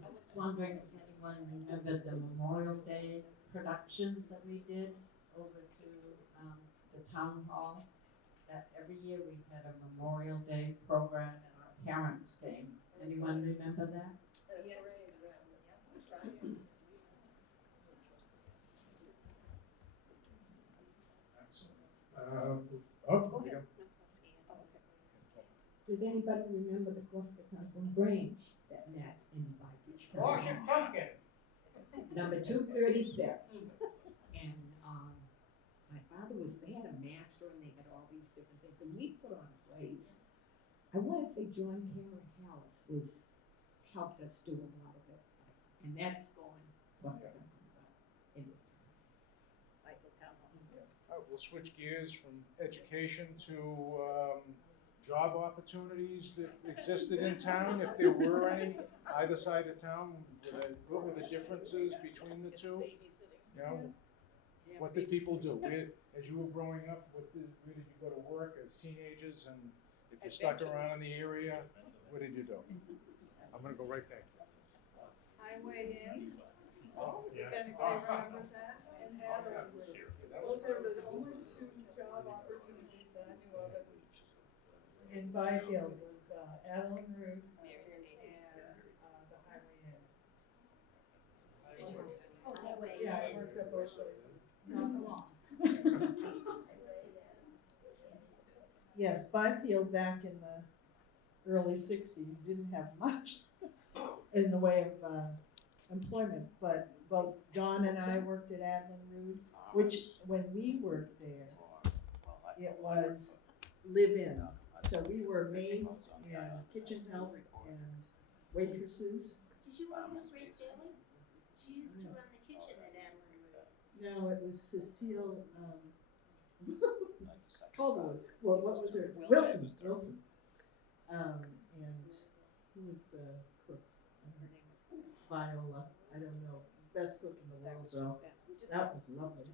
was wondering if anyone remembered the Memorial Day productions that we did over to the town hall. That every year we had a Memorial Day program and our parents came. Anyone remember that? We don't. Does anybody remember the Costa branch that met in Byfield? Squash and pumpkin. Number 236. And my father they had a master and they had all these different things. And we put on plays. I want to say John Cameron Hallis helped us do a lot of it. And that's going Costa anyway. We'll switch gears from education to job opportunities that existed in town, if there were any, either side of town. What were the differences between the two? You know, what did people do? As you were growing up, where did you go to work as teenagers? And if you stuck around in the area, what did you do? I'm going to go right back. Highway in, if anybody remembers that, and Adderley Road. Those were the only two job opportunities that I knew of in Byfield was Adderley Road and the Highway in. Yeah, I worked at both places, not for long. Yes, Byfield back in the early 60s didn't have much in the way of employment, but both Don and I worked at Adlin Rood, which when we worked there, it was live-in. So we were maids and kitchen help and waitresses. Did you work with Grace Daly? She used to run the kitchen at Adlin Rood. No, it was Cecile Calderwood. Well, what was her? Wilson. And who was the cook? Viola. I don't know. Best cook in the world, though. That was lovely.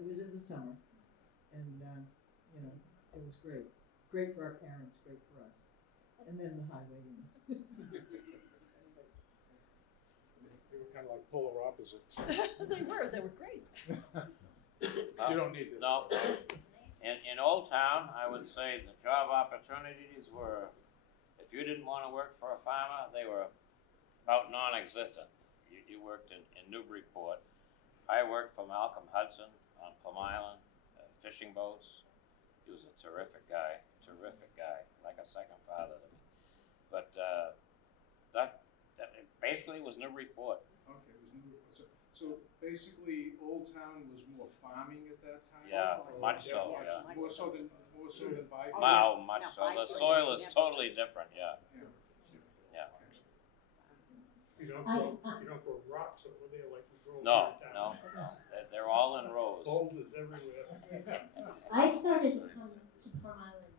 It was in the summer, and you know, it was great. Great for our parents, great for us. And then the highway. They were kind of like polar opposites. They were great. You don't need this. No. In Old Town, I would say the job opportunities were, if you didn't want to work for a farmer, they were about non-existent. You worked in Newburyport. I worked for Malcolm Hudson on Plum Island, fishing boats. He was a terrific guy, like a second father to me. But that basically was Newburyport. Okay, it was Newburyport. So basically, Old Town was more farming at that time? Yeah, Or- much so, yeah. More so than Byfield? Wow, much so. The soil is totally different, yeah. Yeah. You don't grow rocks over there like you grow No, over in no, town. they're all in rows. Boulders everywhere. I started to come to Plum Island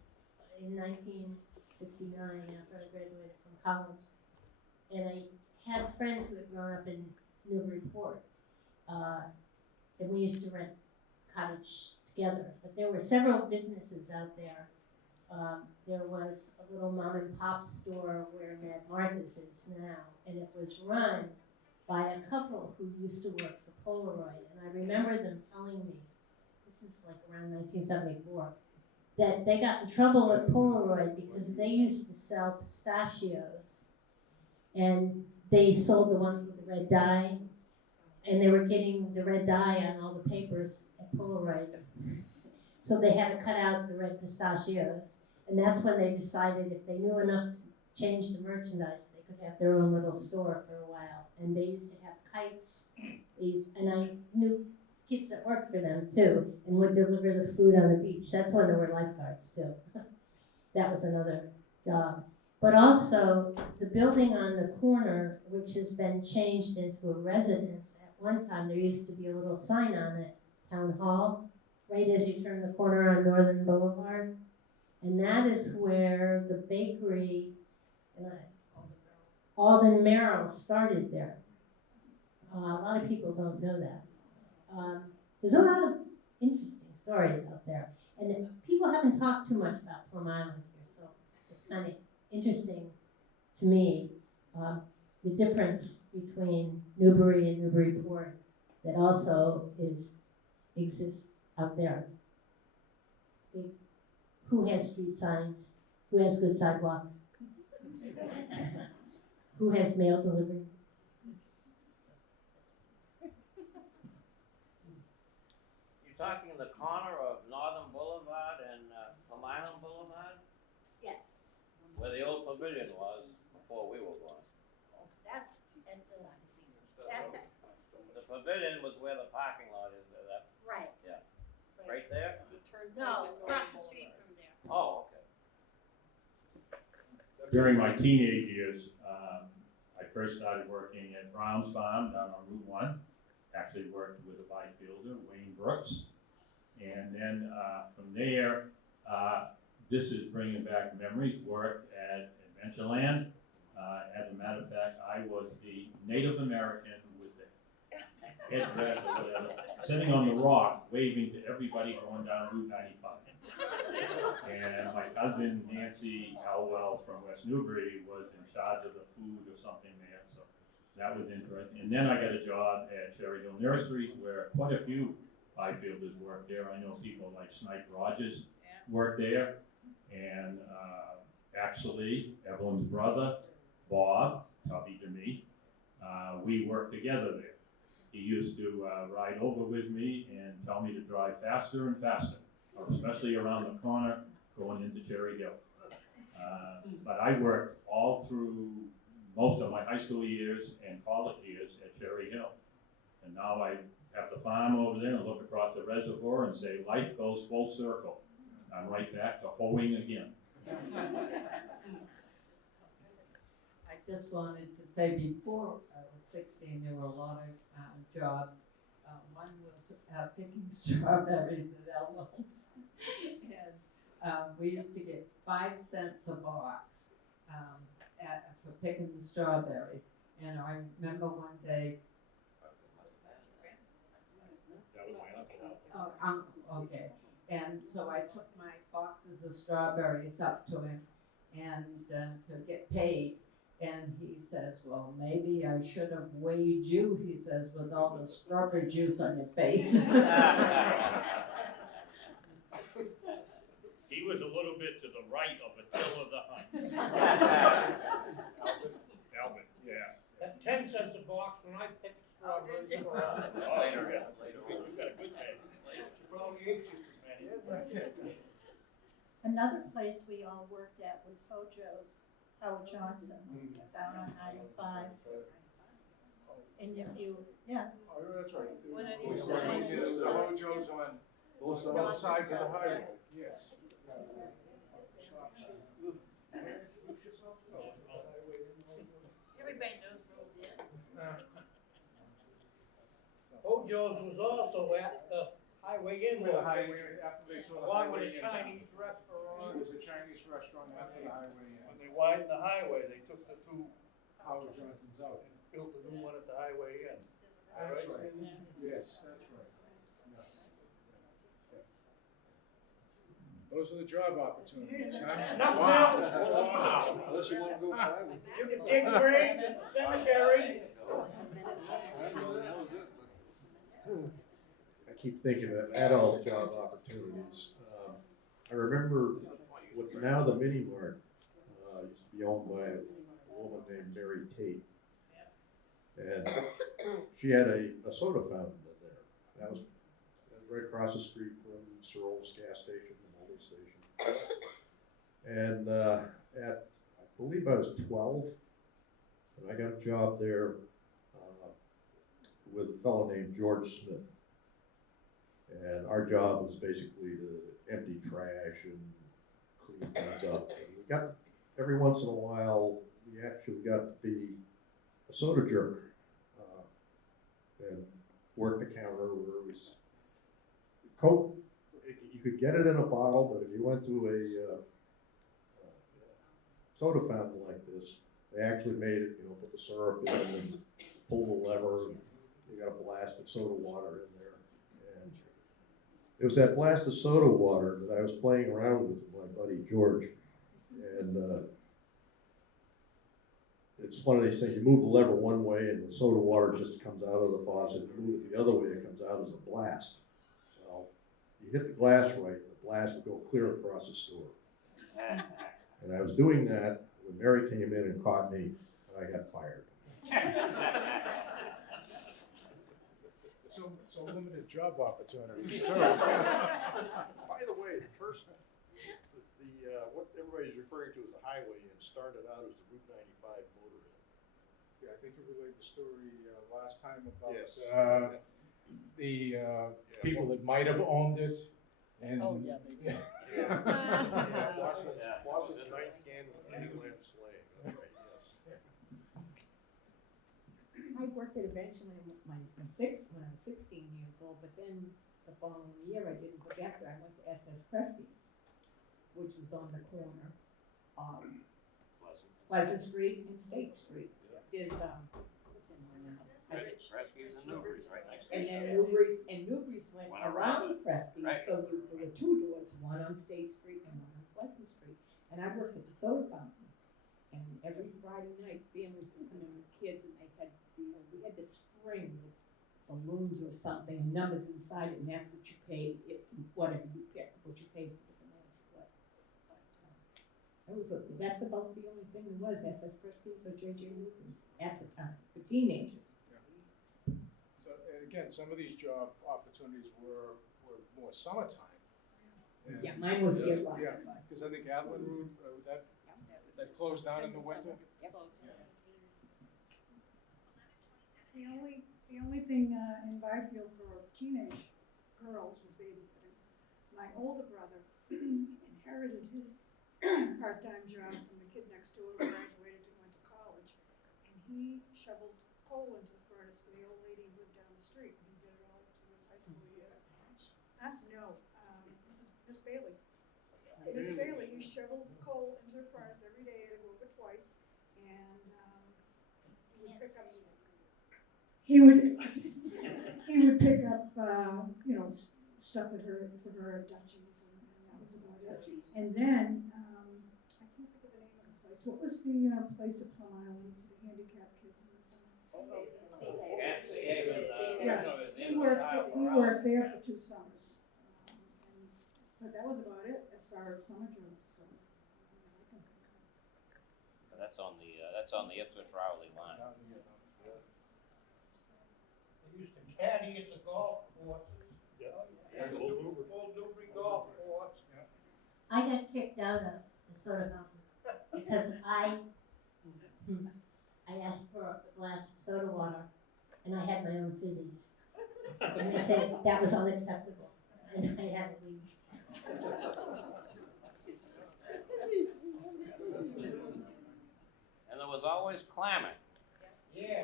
in 1969 after I graduated from college. And I had friends who had grown up in Newburyport. And we used to rent cottage together. But there were several businesses out there. There was a little mom and pop store where Mad Martha's is now. And it was run by a couple who used to work for Polaroid. And I remember them telling me, this is like around 1974, that they got in trouble at Polaroid because they used to sell pistachios. And they sold the ones with the red dye. And they were getting the red dye on all the papers at Polaroid. So they had to cut out the red pistachios. And that's when they decided if they knew enough to change the merchandise, they could have their own little store for a while. And they used to have kites. And I knew kids that worked for them too, and would deliver the food on the beach. That's when there were lifeguards too. That was another job. But also, the building on the corner, which has been changed into a residence, at one time, there used to be a little sign on it, Town Hall, right as you turn the corner on Northern Boulevard. And that is where the bakery, Alden Merrill started there. A lot of people don't know that. There's a lot of interesting stories out there. And people haven't talked too much about Plum Island here, so it's kind of interesting to me, the difference between Newbury and Newburyport that also exists out there. Who has street signs? Who has good sidewalks? Who has mail delivery? You're talking the corner of Northern Boulevard and Plum Island Boulevard? Yes. Where the old pavilion was before we were born. That's at that's it. The pavilion was where the parking lot is there, that, Right. yeah. Right there? You turn No, right across into the street Boulevard. from there. Oh, okay. During my teenage years, I first started working at Brown's Farm down on Route 1. Actually worked with a Byfielder, Wayne Brooks. And then from there, this is bringing back memories, worked at Adventureland. As a matter of fact, I was the Native American with the headdress or whatever, sitting on the rock, waving to everybody going down Route 95. And my cousin Nancy Elwell from West Newbury was in charge of the food or something there, so that was interesting. And then I got a job at Cherry Hill Nursery where quite a few Byfielders worked there. I know people like Snipe Rogers worked there, and actually Evelyn's brother, Bob, Tubby to me, we worked together there. He used to ride over with me and tell me to drive faster and faster, especially around the corner going into Cherry Hill. But I worked all through most of my high school years and college years at Cherry Hill. And now I have the farm over there and look across the reservoir and say, life goes full circle. I'm right back to hoeing again. I just wanted to say, before I was 16, there were a lot of jobs. One was picking strawberries at Elwell's. And we used to get 5 cents a box for picking the strawberries. And I remember one day, oh, uncle, okay. And so I took my boxes of strawberries up to him and to get paid. And he says, well, maybe I should have weighed you, he says, with all the strawberry juice on your face. He was a little bit to the right of Attila the Hun. Albert, yeah. At 10 cents a box when I picked strawberries. Later, yeah. You got a good day. Probably ate just as many. Another place we all worked at was Hojo's, Howard Johnson's, down on 95. And if you, yeah. Oh, that's right. When I There's used to- the Hojo's on both sides of the highway, yes. Everybody knows Road Inn. Hojo's was also at the highway in Where the there. highway, after they tore the Along with highway a in. Chinese restaurant. It was a Chinese restaurant after the highway in. When they widened the highway, they took the two Howard Johnson's out. and built a new one at the highway in. That's right. Yes, that's right. Yeah. Those are the job opportunities, huh? Nothing Wow. else. Wow. Unless you wanna go private. You can dig graves in the cemetery. I keep thinking of adult job opportunities. I remember what's now the Mini Mart, used to be owned by a woman named Mary Tate. And she had a soda fountain in there. That was right across the street from Searles gas station, the mobile station. And at, I believe I was 12, and I got a job there with a fellow named George Smith. And our job was basically to empty trash and clean things up. And we got every once in a while, we actually got to be a soda jerk, and work the counter where it was Coke. You could get it in a bottle, but if you went to a soda fountain like this, they actually made it, put the syrup in and pull the lever, and you got a blast of soda water in there. And it was that blast of soda water that I was playing around with my buddy George. And it's one of these things, you move the lever one way and the soda water just comes out of the faucet. You move it the other way, it comes out as a blast. Well, you hit the glass right, the blast would go clear across the store. And I was doing that when Mary came in and caught me, and I got fired. So limited job opportunities. By the way, the first, what everybody's referring to as the highway and started out as the Route 95 motor inn. Yeah, I think you relayed the story last time about Yes. the people that might have owned it. And Oh, yeah, they did. Boston's ninth can with Penny Lamb slang, that's right, yes. I worked it eventually when I was 16 years old, but then the following year I didn't go back there. I went to SS Presby's, which was on the corner of Pleasant Street and State Street. Is what's in there now? Presby's and Newbury's right next to And each then other. Newbury's went Went around around Presby's, right. so there were two doors, one on State Street and one on Pleasant Street. And I worked at the soda fountain, and every Friday night, families would come in with kids, and they had we had this string with balloons or something, and numbers inside it, and that's what you paid, whatever you picked, what you paid for the banana split. But that's about the only thing there was, SS Presby's or J.J. Newton's at the time, for teenagers. so, and again, some of these job opportunities were more summertime. And Yeah, mine was year round. Yeah, because I think Adlin Route, that closed down in the winter. The only thing in Byfield for teenage girls was babysitting. My older brother inherited his part-time job from the kid next door who graduated and went to college, and he shoveled coal into the furnace for the old lady who lived down the street. And he did it all through his high school years. No, Miss Bailey. Miss Bailey, he shoveled coal into the furnace every day to go over twice, and he would pick up. He would pick up, stuff for her at Dutchie's, and that was about it. And then, I can't think of the name of the place. What was the place at Plum Island for the handicapped kids in the summer? Yeah, he worked there for 2 summers. But that was about it as far as summer jobs go. But that's on the Ipswich Rowley line. They used to caddy at the golf courses. Yeah. Old Newbury golf course. I got kicked out of the soda fountain because I asked for a glass of soda water, and I had my own fizzies. And they said that was unacceptable, and I had to leave. And there was always clamming. Yeah.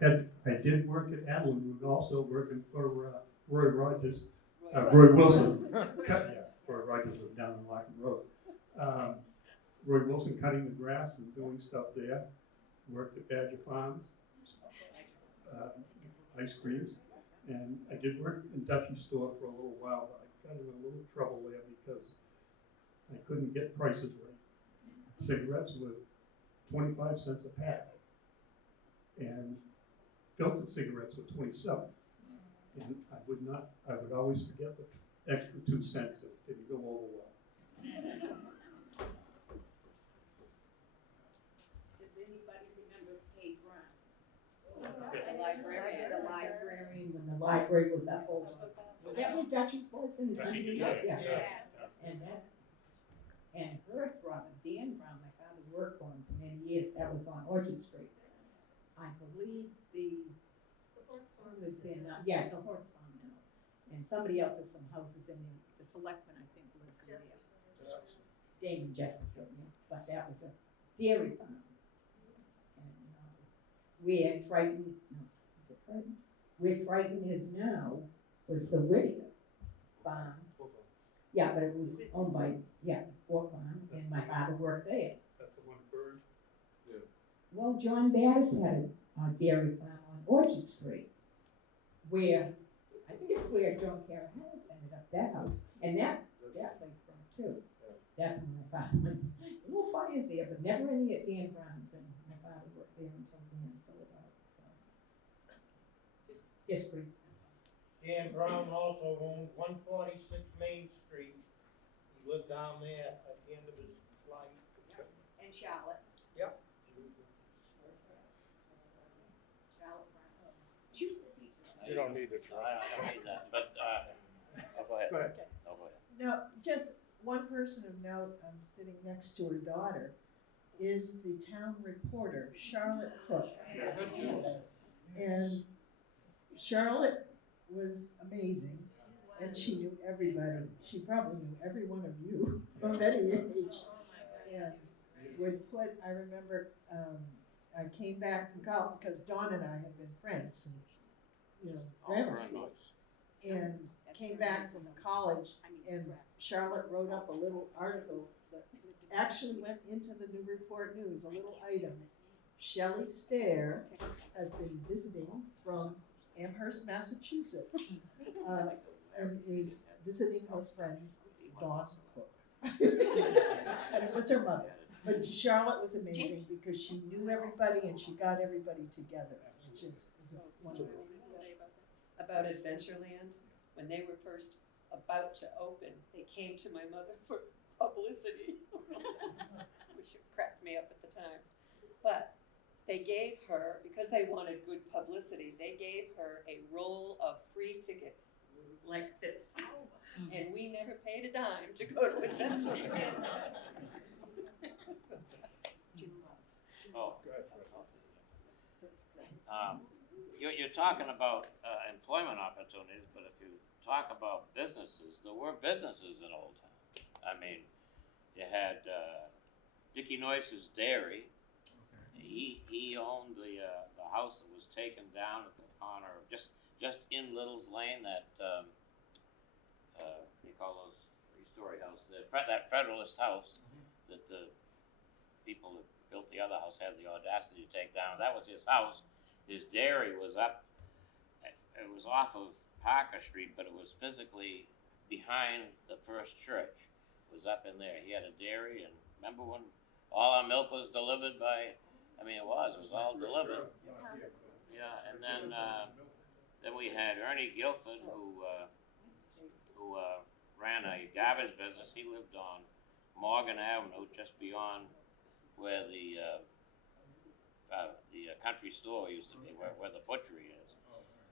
And I did work at Adlin, also working for Roy Rogers, Roy Wilson. Roy Rogers was down on Locken Road. Roy Wilson cutting the grass and doing stuff there. Worked at Badger Farms, ice creams. And I did work in Dutchie's store for a little while, but I got in a little trouble there because I couldn't get prices right. Cigarettes were 25 cents a pack, and filtered cigarettes were 27. And I would always forget the extra 2 cents if it didn't go over well. Does anybody remember Kay Brown? The librarian when the library was up over. Was that where Dutchie's was in Dundee? Yeah. And her brother, Dan Brown, my father worked for him for many years. That was on Orchard Street. I believe the horse farm is there now. Yeah, it's a horse farm now. And somebody else has some houses in there. The selectman, I think, lives in there. Damon Jesperson, but that was a dairy farm. And where Triton, no, is it Triton? Where Triton is now was the Whittier farm. Yeah, but it was owned by, Brook Farm, and my father worked there. That's the one bird. Yeah. Well, John Battis had a dairy farm on Orchard Street, where, I think it's where John Harris ended up, that house, and that place burned too. That's when my father went, a little fires there, but never any at Dan Brown's, and my father worked there until Dan sold out, so. Just history. Dan Brown also owned 146 Main Street. He lived down there at the end of his life. And Charlotte. Yep. Charlotte Brown. She was a teacher. You don't need it, Troy. I don't need that, but, go ahead. Go ahead. No, go ahead. No, just one person of note, I'm sitting next to her daughter, is the town reporter, Charlotte Cook. And Charlotte was amazing, and she knew everybody. She probably knew every one of you of any age. And would put, I remember, I came back from college because Dawn and I have been friends since, grammar school. And came back from college, and Charlotte wrote up a little article that actually went into the Newburyport News, a little item. Shelley Stair has been visiting from Amherst, Massachusetts, and is visiting her friend, Dawn Cook. And it was her mother. But Charlotte was amazing because she knew everybody and she got everybody together, which is a wonderful. About Adventureland, when they were first about to open, they came to my mother for publicity, which cracked me up at the time. But they gave her, because they wanted good publicity, they gave her a roll of free tickets like this. And we never paid a dime to go to Adventureland. Oh. You're talking about employment opportunities, but if you talk about businesses, there were businesses in Old Town. I mean, you had Dickie Noyce's Dairy. He owned the house that was taken down at the corner of just in Little's Lane. That you call those three-story house, that Federalist house that the people that built the other house had the audacity to take down. That was his house. His dairy was up. It was off of Parker Street, but it was physically behind the First Church. It was up in there. He had a dairy, and remember when all our milk was delivered by? I mean, it was all delivered. Yeah, and then we had Ernie Guilford, who ran a garbage business. He lived on Morgan Avenue, just beyond where the country store used to be, where the butchery is.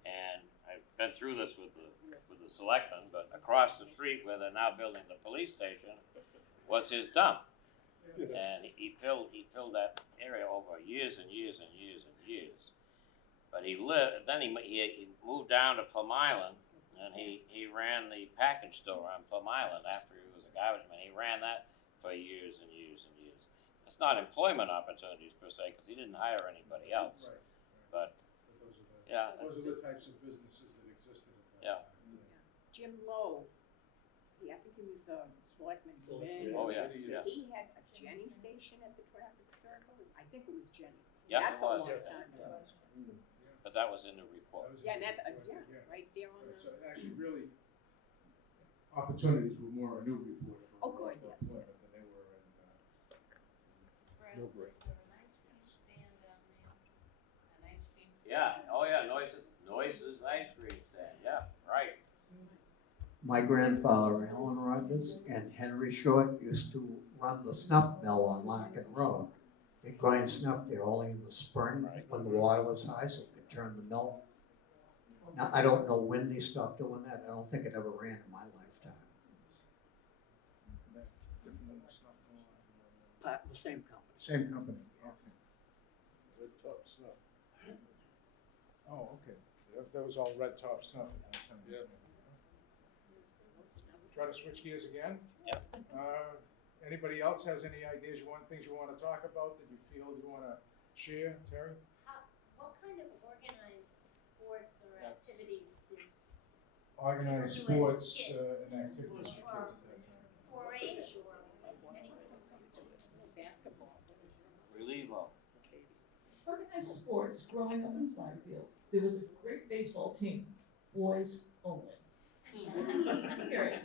And I've been through this with the selectmen, but across the street where they're now building the police station was his dump. And he filled that area over years and years and years and years. But he moved down to Plum Island, and he ran the package store on Plum Island after he was a garbage man. He ran that for years and years and years. It's not employment opportunities per se, because he didn't hire anybody else. But those are the types of businesses that existed at that time. Jim Lowe, I think he was a selectman. Oh, yeah. He had a Jenny station at the traffic circle. I think it was Jenny. Yeah, That's it was. a long time ago. But that was in the report. Yeah, and that's right there on So the. actually, really, opportunities were more a new report for good, yes. employment than they were in Newbury. Yeah. Oh, yeah. Noyce's ice cream stand. Yeah. Right. My grandfather, Alan Rogers, and Henry Short used to run the snuff mill on Larkin Road. They grind snuff there only in the spring when the water was high, so they could turn the mill. Now, I don't know when they stopped doing that. I don't think it ever ran in my lifetime. The same company. Same company, okay. Red Top Snuff. Oh, okay. That was all Red Top Snuff at that time. Yeah. Try to switch gears again. Yep. Anybody else has any ideas, things you want to talk about that you feel you want to share, Terry? What kind of organized sports or activities did Organized you do as a sports kid? and activities for kids at that time. 4-H or anything? Basketball. Relievo. Organized sports, growing up in Blythefield, there was a great baseball team, boys only. Period.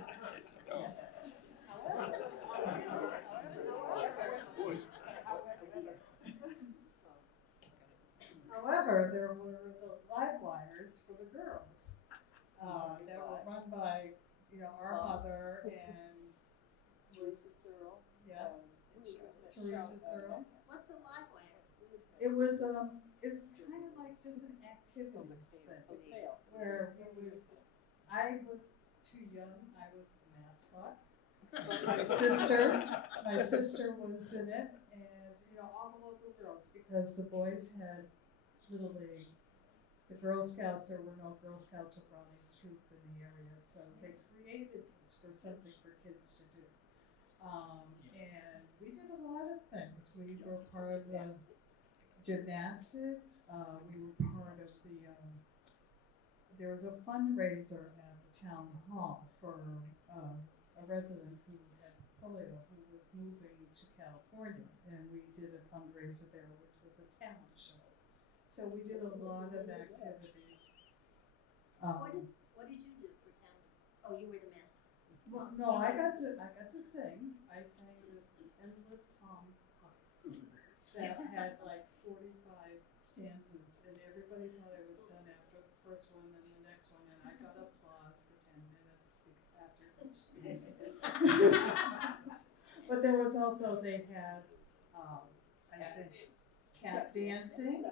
However, there were the live wires for the girls, that were run by, our mother and Teresa Searle. Yeah. Teresa Searle. What's a live wire? It was, it's kind of like just an activities thing, where I was too young, I was the mascot. But my sister was in it, and, all the local girls, because the boys had Little League. The Girl Scouts, there were no Girl Scouts or Brownies troop in the area, so they created this for something for kids to do. And we did a lot of things. We were part of the gymnastics. We were part of there was a fundraiser at the town hall for a resident who had polio who was moving to California, and we did a fundraiser there, which was a talent show. So we did a lot of activities. What did you do for talent? Oh, you were the mascot. Well, no, I got to sing. I sang this endless song that had like 45 stanzas, and everybody thought I was done after the first one and the next one, and I got applause for 10 minutes after each speech. But there was also, they had, I think, tap dancing,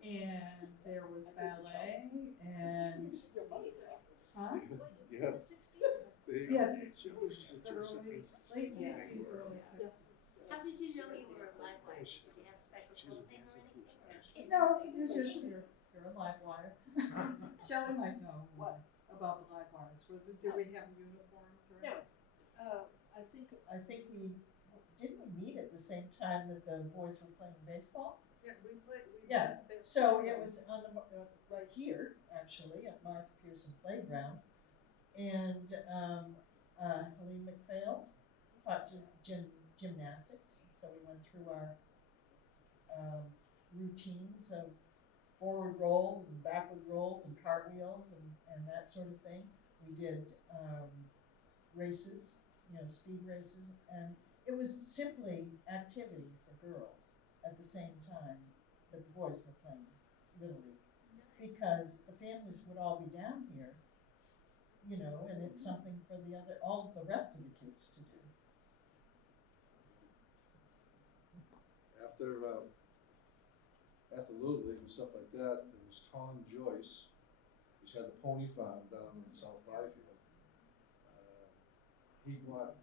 and there was ballet, and, huh? Yes. Yes, early, late 50s, early 60s. How did you know you were a live wire? Did you have special clothing or anything? No, it's just you're a live wire. Shelley might know about the live wires. Did we have uniforms or anything? No. I think we didn't we meet at the same time that the boys were playing baseball? Yeah, we played. Yeah. So it was on the right here, actually, at Martha Pearson Playground, and Helene McPhail taught gymnastics. So we went through our routines of forward rolls and backward rolls and cartwheels and that sort of thing. We did races, speed races, and it was simply activity for girls at the same time that the boys were playing Little League, because the families would all be down here, and it's something for all of the rest of the kids to do. After Little League and stuff like that, there was Tom Joyce, who's had the pony farm down in South Byfield. He bought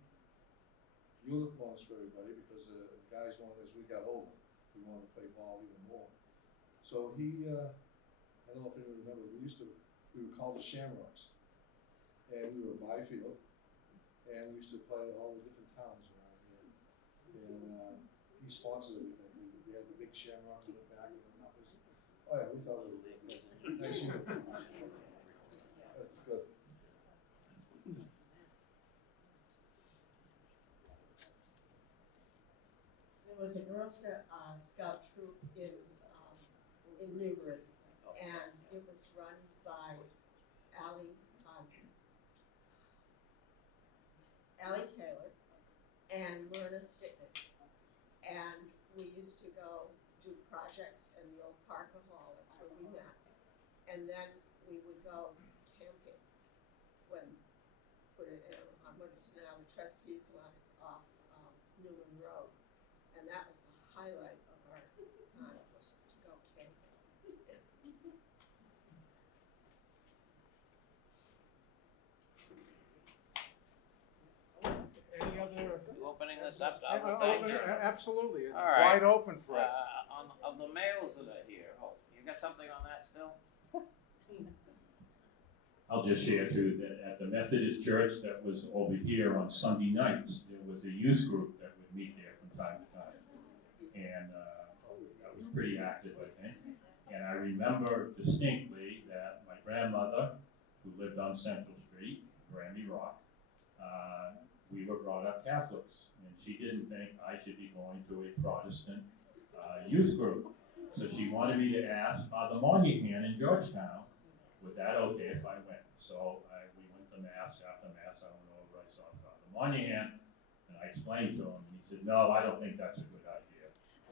uniforms for everybody because the guys wanted, as we got older, we wanted to play ball even more. So he, I don't know if anyone remember, we were called the Shamrocks. And we were Byfield, and we used to play all the different towns around here. And he sponsored everything. We had the big Shamrock in the back with the numbers. Oh yeah, we thought it was nice uniform. That's good. There was a Girl Scout troop in Newbury, and it was run by Allie Taylor and Myrna Stickney. And we used to go do projects in the old Parker Hall, that's where we met. And then we would go camping on what is now the Trustees Line off Newman Road. And that was the highlight of our time, was to go camping. Any other? You opening this up to Yeah, other things? absolutely, it's All right. wide open for it. Of the males that are here, you got something on that still? I'll just share too that at the Methodist church that was over here on Sunday nights, there was a youth group that would meet there from time to time. And that was pretty active, I think. And I remember distinctly that my grandmother, who lived on Central Street, Granby Rock, we were brought up Catholics. And she didn't think I should be going to a Protestant youth group. So she wanted me to ask Father Monahan in Georgetown, was that okay if I went? So we went to Mass. After Mass, I went over, I saw Father Monahan, and I explained to him. He said, no, I don't think that's a good idea.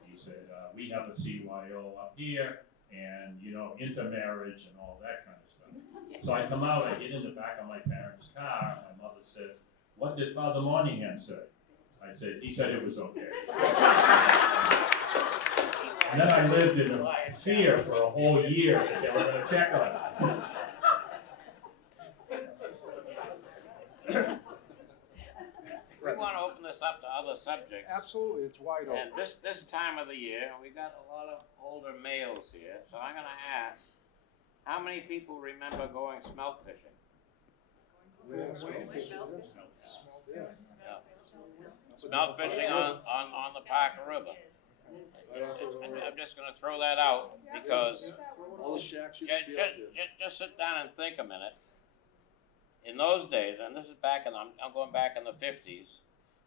He said, we have a CYO up here, and, you know, intermarriage and all that kind of stuff. So I come out, I get in the back of my parents' car, and my mother said, what did Father Monahan say? I said, he said it was okay. And then I lived in fear for a whole year that they were going to check on it. We want to open this up to other subjects. Absolutely, it's wide open. And this time of the year, we got a lot of older males here, so I'm going to ask, how many people remember going smelt fishing? Smelt fishing on the Parker River. I'm just going to throw that out because All the shacks used to be out there. just sit down and think a minute. In those days, and this is back in, I'm going back in the 50s,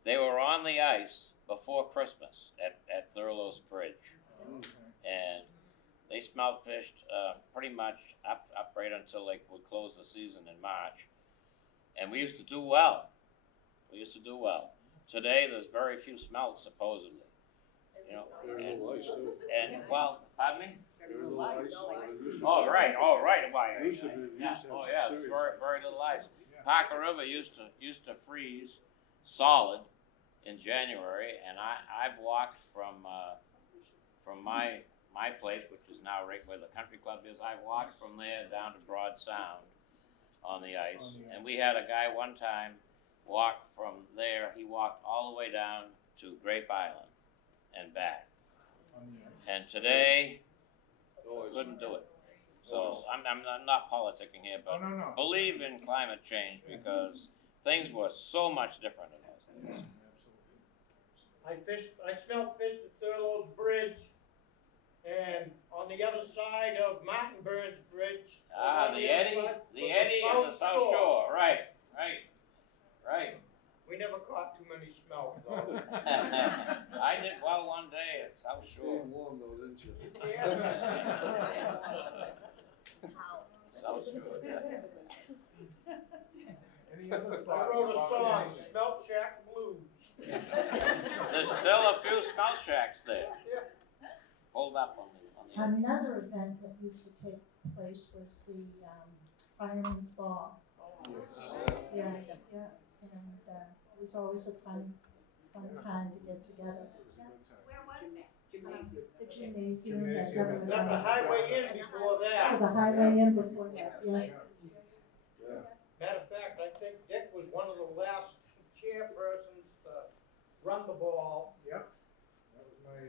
they were on the ice before Christmas at Thurlow's Bridge. And they smelt fished pretty much up right until they would close the season in March. And we used to do well. Today, there's very few smelts, supposedly. You know, and well, pardon me? Oh, right. Why? Yeah. Oh, yeah. There's very little ice. Parker River used to freeze solid in January, and I've walked from my place, which is now right where the country club is. I've walked from there down to Broad Sound on the ice, and we had a guy one time walk from there. He walked all the way down to Grape Island and back. And today, couldn't do it. So I'm not politicking here, but believe in climate change because things were so much different in those days. I smelt fish at Thurlow's Bridge, and on the other side of Martin Burns Bridge. The Eddy and the South Shore, right. We never caught too many smelt, though. I did well one day at South Shore. Stayed warm though, didn't you? South Shore. Any other I thoughts wrote a about song, anything? Smelt Shack Blues. There's still a few smelt shacks there. Hold up on the Another event that used to take place was the Fireman's Ball. Yeah, and it was always a fun time to get together. Where was that? The gymnasium, that government. Got the highway in before that. The highway in before that, yeah. Matter of fact, I think Dick was one of the last chairpersons to run the ball. Yep. That was my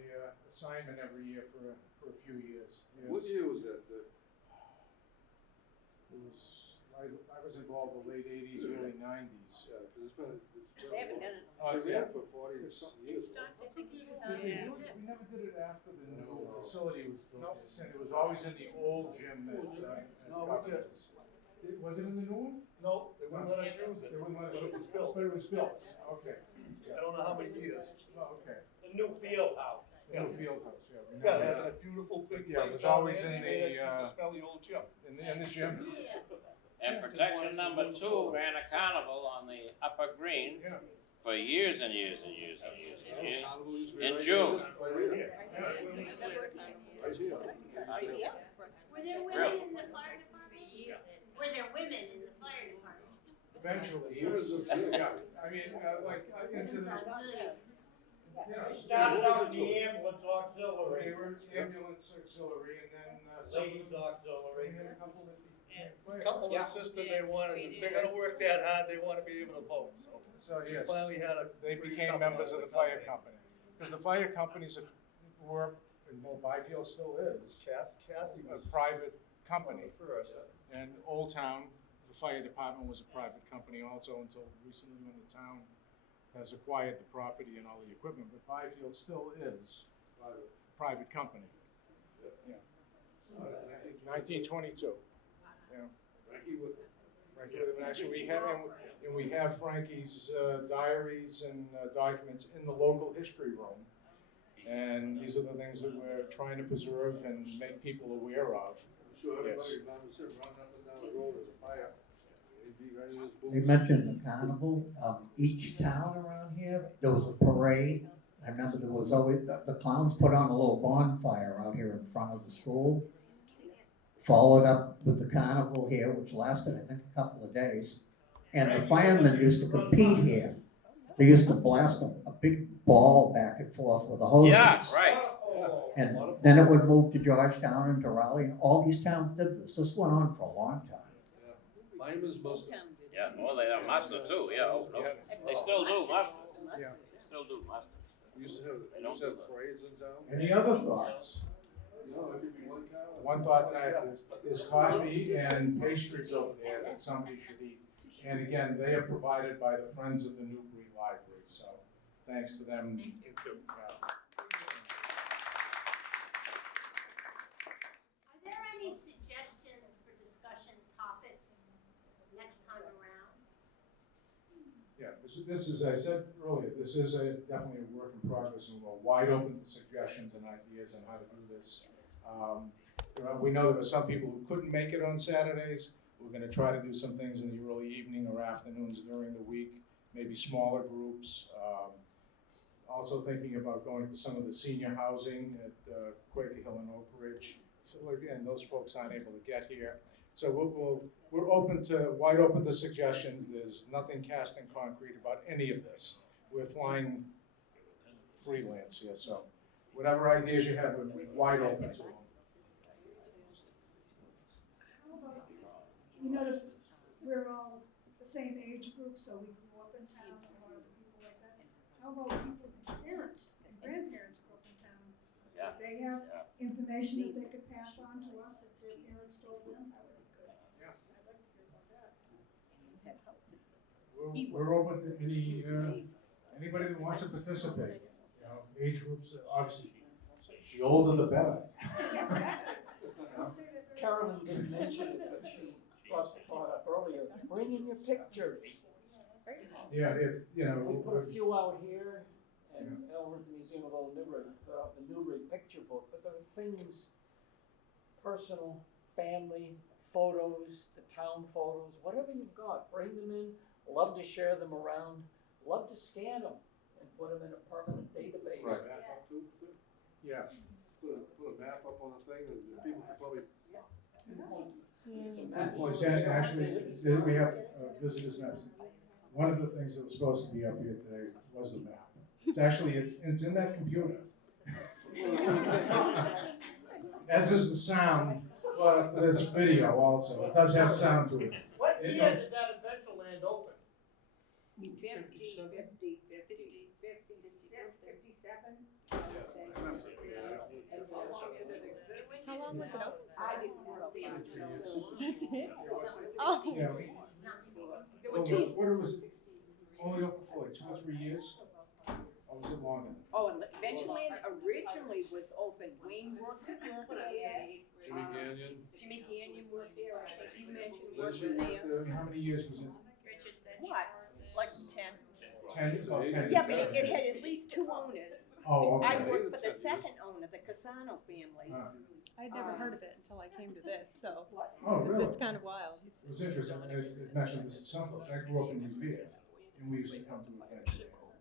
assignment every year for a few years. Yes. What year was that? I was involved in the late 80s, early 90s. Yeah, because They haven't done it. Oh, They yeah. ran for 40 something years. Stopped, I think, in We never did it after the new facility was built. It was always in the old gym at No, we did. Was it in the new one? No, they wouldn't let us use it. They wouldn't let us But it was built. But it was built, okay. I don't know how many years. Oh, okay. The new field house. The new field house, yeah. we Yeah, never- it had that beautiful big Yeah, place it was down always there, in and they the, used to smell the old gym. in the gym. And protection number 2 ran a carnival on the upper green Yeah. for years and years and years and years and years. In June. Right here. Were there women in the fire department? Were there women in the fire department? Eventually, It was a zoo. yeah, I mean, into the, He started out in the ambulance they auxiliary, were ambulance auxiliary and then, ladies we auxiliary. had a couple that became fire. Couple insisted they wanted, if they're gonna work that hard, they wanna be able to vote, so. So, We yes. finally had a. They became members of the fire company. Because the fire companies were, and well, Byfield still is, Kathy a was private one of company. the first. And Old Town, the fire department was a private company also until recently when the town has acquired the property and all the equipment, but Byfield still is a private company. Yeah. 1922. Yeah. Frankie with him. Actually, we have Frankie's diaries and documents in the local history room. And these are the things that we're trying to preserve and make people aware of. Yes. They mentioned the carnival. Each town around here, there was a parade. I remember there was always, the clowns put on a little bonfire out here in front of the school. Followed up with the carnival here, which lasted, I think, a couple of days. And the firemen used to compete here. They used to blast a big ball back and forth with a hoses. Yeah, right. And then it would move to Georgetown and to Raleigh. And all these towns did this. This went on for a long time. Lyman's mustard. Yeah, well, they have mustard too, yeah, oh, no. They still do mustard. Yeah. Still do mustard. We used to have parades in town. Any other thoughts? No, it could be one cow. One thought that I have is coffee and pastries over there that somebody should eat. And again, they are provided by the Friends of the Newbury Library, so thanks to them. Are there any suggestions for discussion topics next time around? Yeah, this is, I said earlier, this is definitely a work in progress, and we're wide open to suggestions and ideas on how to do this. We know there are some people who couldn't make it on Saturdays. We're going to try to do some things in the early evening or afternoons during the week, maybe smaller groups. Also thinking about going to some of the senior housing at Quaker Hill and Oak Ridge. So again, those folks aren't able to get here. So we're wide open to suggestions. There's nothing cast in concrete about any of this. We're flying freelance here, so whatever ideas you have, we're wide open to them. How about, you notice we're all the same age group, so we grew up in town, a lot of the people like that. How about people whose parents and grandparents grew up in town? Yeah. If they have information that they could pass on to us that their parents told them, that would be good. Yeah. I'd like to hear about that. We're open to anybody that wants to participate. You know, age groups, obviously, the older the better. Carolyn didn't mention it, but she brought up earlier, bring in your pictures. Yeah, We put a few out here, and over at the Museum of Old Newbury, put out the Newbury picture book, but there are things, personal, family, photos, the town photos, whatever you've got, bring them in, love to share them around, love to scan them and put them in a permanent database. Right. Yeah. Put a map up on the thing, and people could probably. Actually, we have visitors maps. One of the things that was supposed to be up here today was the map. It's actually, it's in that computer. As is the sound for this video also. It does have sound to it. What year did that Adventureland open? 57. How long was it open? I didn't work there. That's it? Oh. Yeah. There were two. What it was only open for like 2 or 3 years? Or was it longer? Oh, and Adventureland originally was open. Wayne worked there. Jimmy Gagnon. Jimmy Gagnon worked there. I think you mentioned working there. How many years was it? What? Like 10. 10? Oh, 10. Yeah, but it had at least 2 owners. Oh, okay. I worked for the second owner, the Casano family. I'd never heard of it until I came to this, so Oh, really? it's kind of wild. It was interesting. It mentioned this at some folks. I grew up in Revere, and we used to come to Adventureland.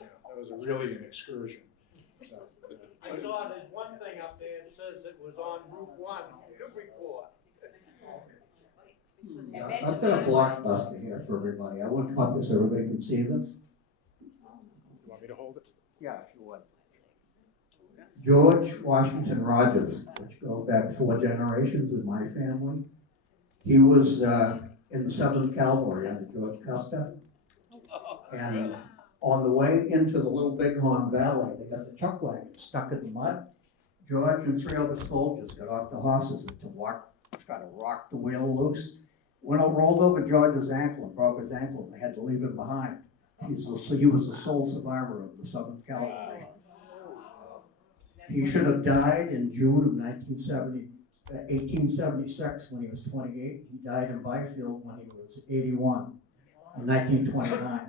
Yeah, that was really an excursion. So, I saw there's one thing up there that says it was on Route 1, Newburyport. I've got a blockbuster here for everybody. I want to come up so everybody can see this. you want me to hold it? Yeah, if you would. George Washington Rogers, which goes back 4 generations in my family. He was in the 7th Cavalry under George Custer. And on the way into the Little Bighorn Valley, they got the chuck wagon stuck in the mud. George and 3 other soldiers got off the horses and try to rock the wheel loose. Rolled over George's ankle and broke his ankle, and they had to leave him behind. He was the sole survivor of the Southern California. He should have died in June of 1876 when he was 28. He died in Byfield when he was 81 in 1929.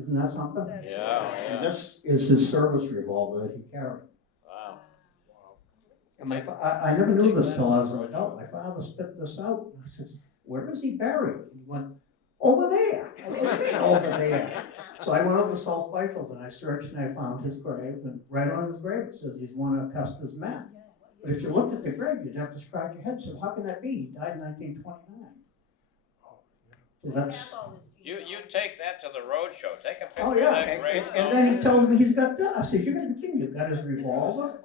Isn't that something? Yeah. And this is his service revolver that he carried. Wow. And I never knew this till I was an adult. My father spit this out. I said, "Where is he buried?" He went, "Over there." I said, "What do you mean, over there?" So I went over to South Byfield and I searched and I found his grave, and right on his grave it says he's one of Custer's men. But if you looked at the grave, you'd have to scratch your head. So how can that be? He died in 1929. So that's. You take that to the road show. Take a picture Oh of yeah, that grave. and then he tells me he's got that. I said, "You're gonna be kidding me, you've got his revolver?"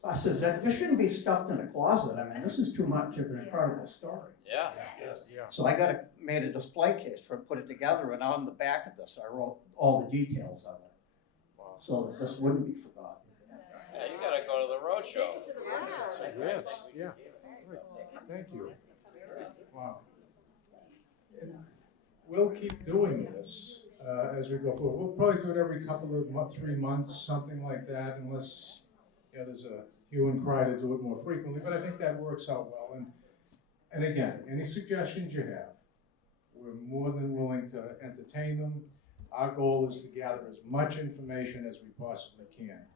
So I said, "This shouldn't be stuffed in a closet. I mean, this is too much of an incredible story." Yeah. So I made a display case for put it together, and on the back of this, I wrote all the details of it, so that this wouldn't be forgotten. Yeah, you gotta go to the road show. Yes, yeah. Right. Thank you. Wow. And we'll keep doing this as we go forward. We'll probably do it every couple of 3 months, something like that, unless there's a hue and cry to do it more frequently. But I think that works out well. And again, any suggestions you have, we're more than willing to entertain them. Our goal is to gather as much information as we possibly can.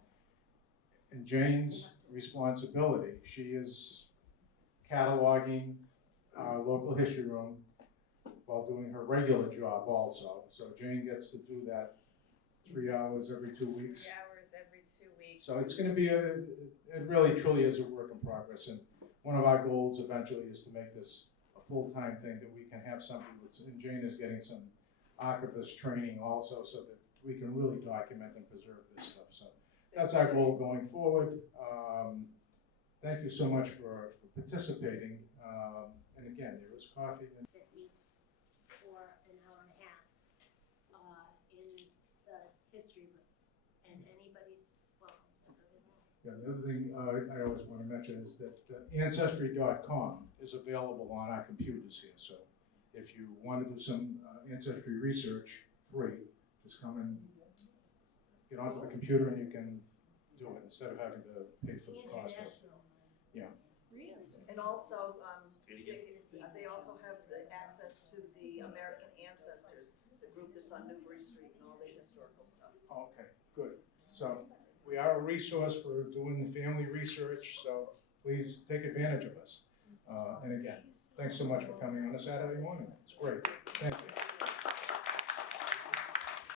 And Jane's responsibility, she is cataloging our local history room while doing her regular job also. So Jane gets to do that 3 hours every 2 weeks. 3 hours every 2 weeks. So it's gonna be it really truly is a work in progress. And one of our goals eventually is to make this a full-time thing, that we can have something and Jane is getting some archivist training also, so that we can really document and preserve this stuff. So that's our goal going forward. Thank you so much for participating. And again, there is coffee. That meets for an hour and a half in the history room, and anybody's welcome to go to that. Yeah, the other thing I always want to mention is that Ancestry.com is available on our computers here. So if you want to do some ancestry research free, just come and get onto the computer and you can do it instead of having to pay for the cost of it. Yeah. Really? And also, they also have the access to the American Ancestors, the group that's on Newbury Street and all the historical stuff. Okay, good. So we are a resource for doing family research, so please take advantage of us. And again, thanks so much for coming on a Saturday morning. It's great. Thank you.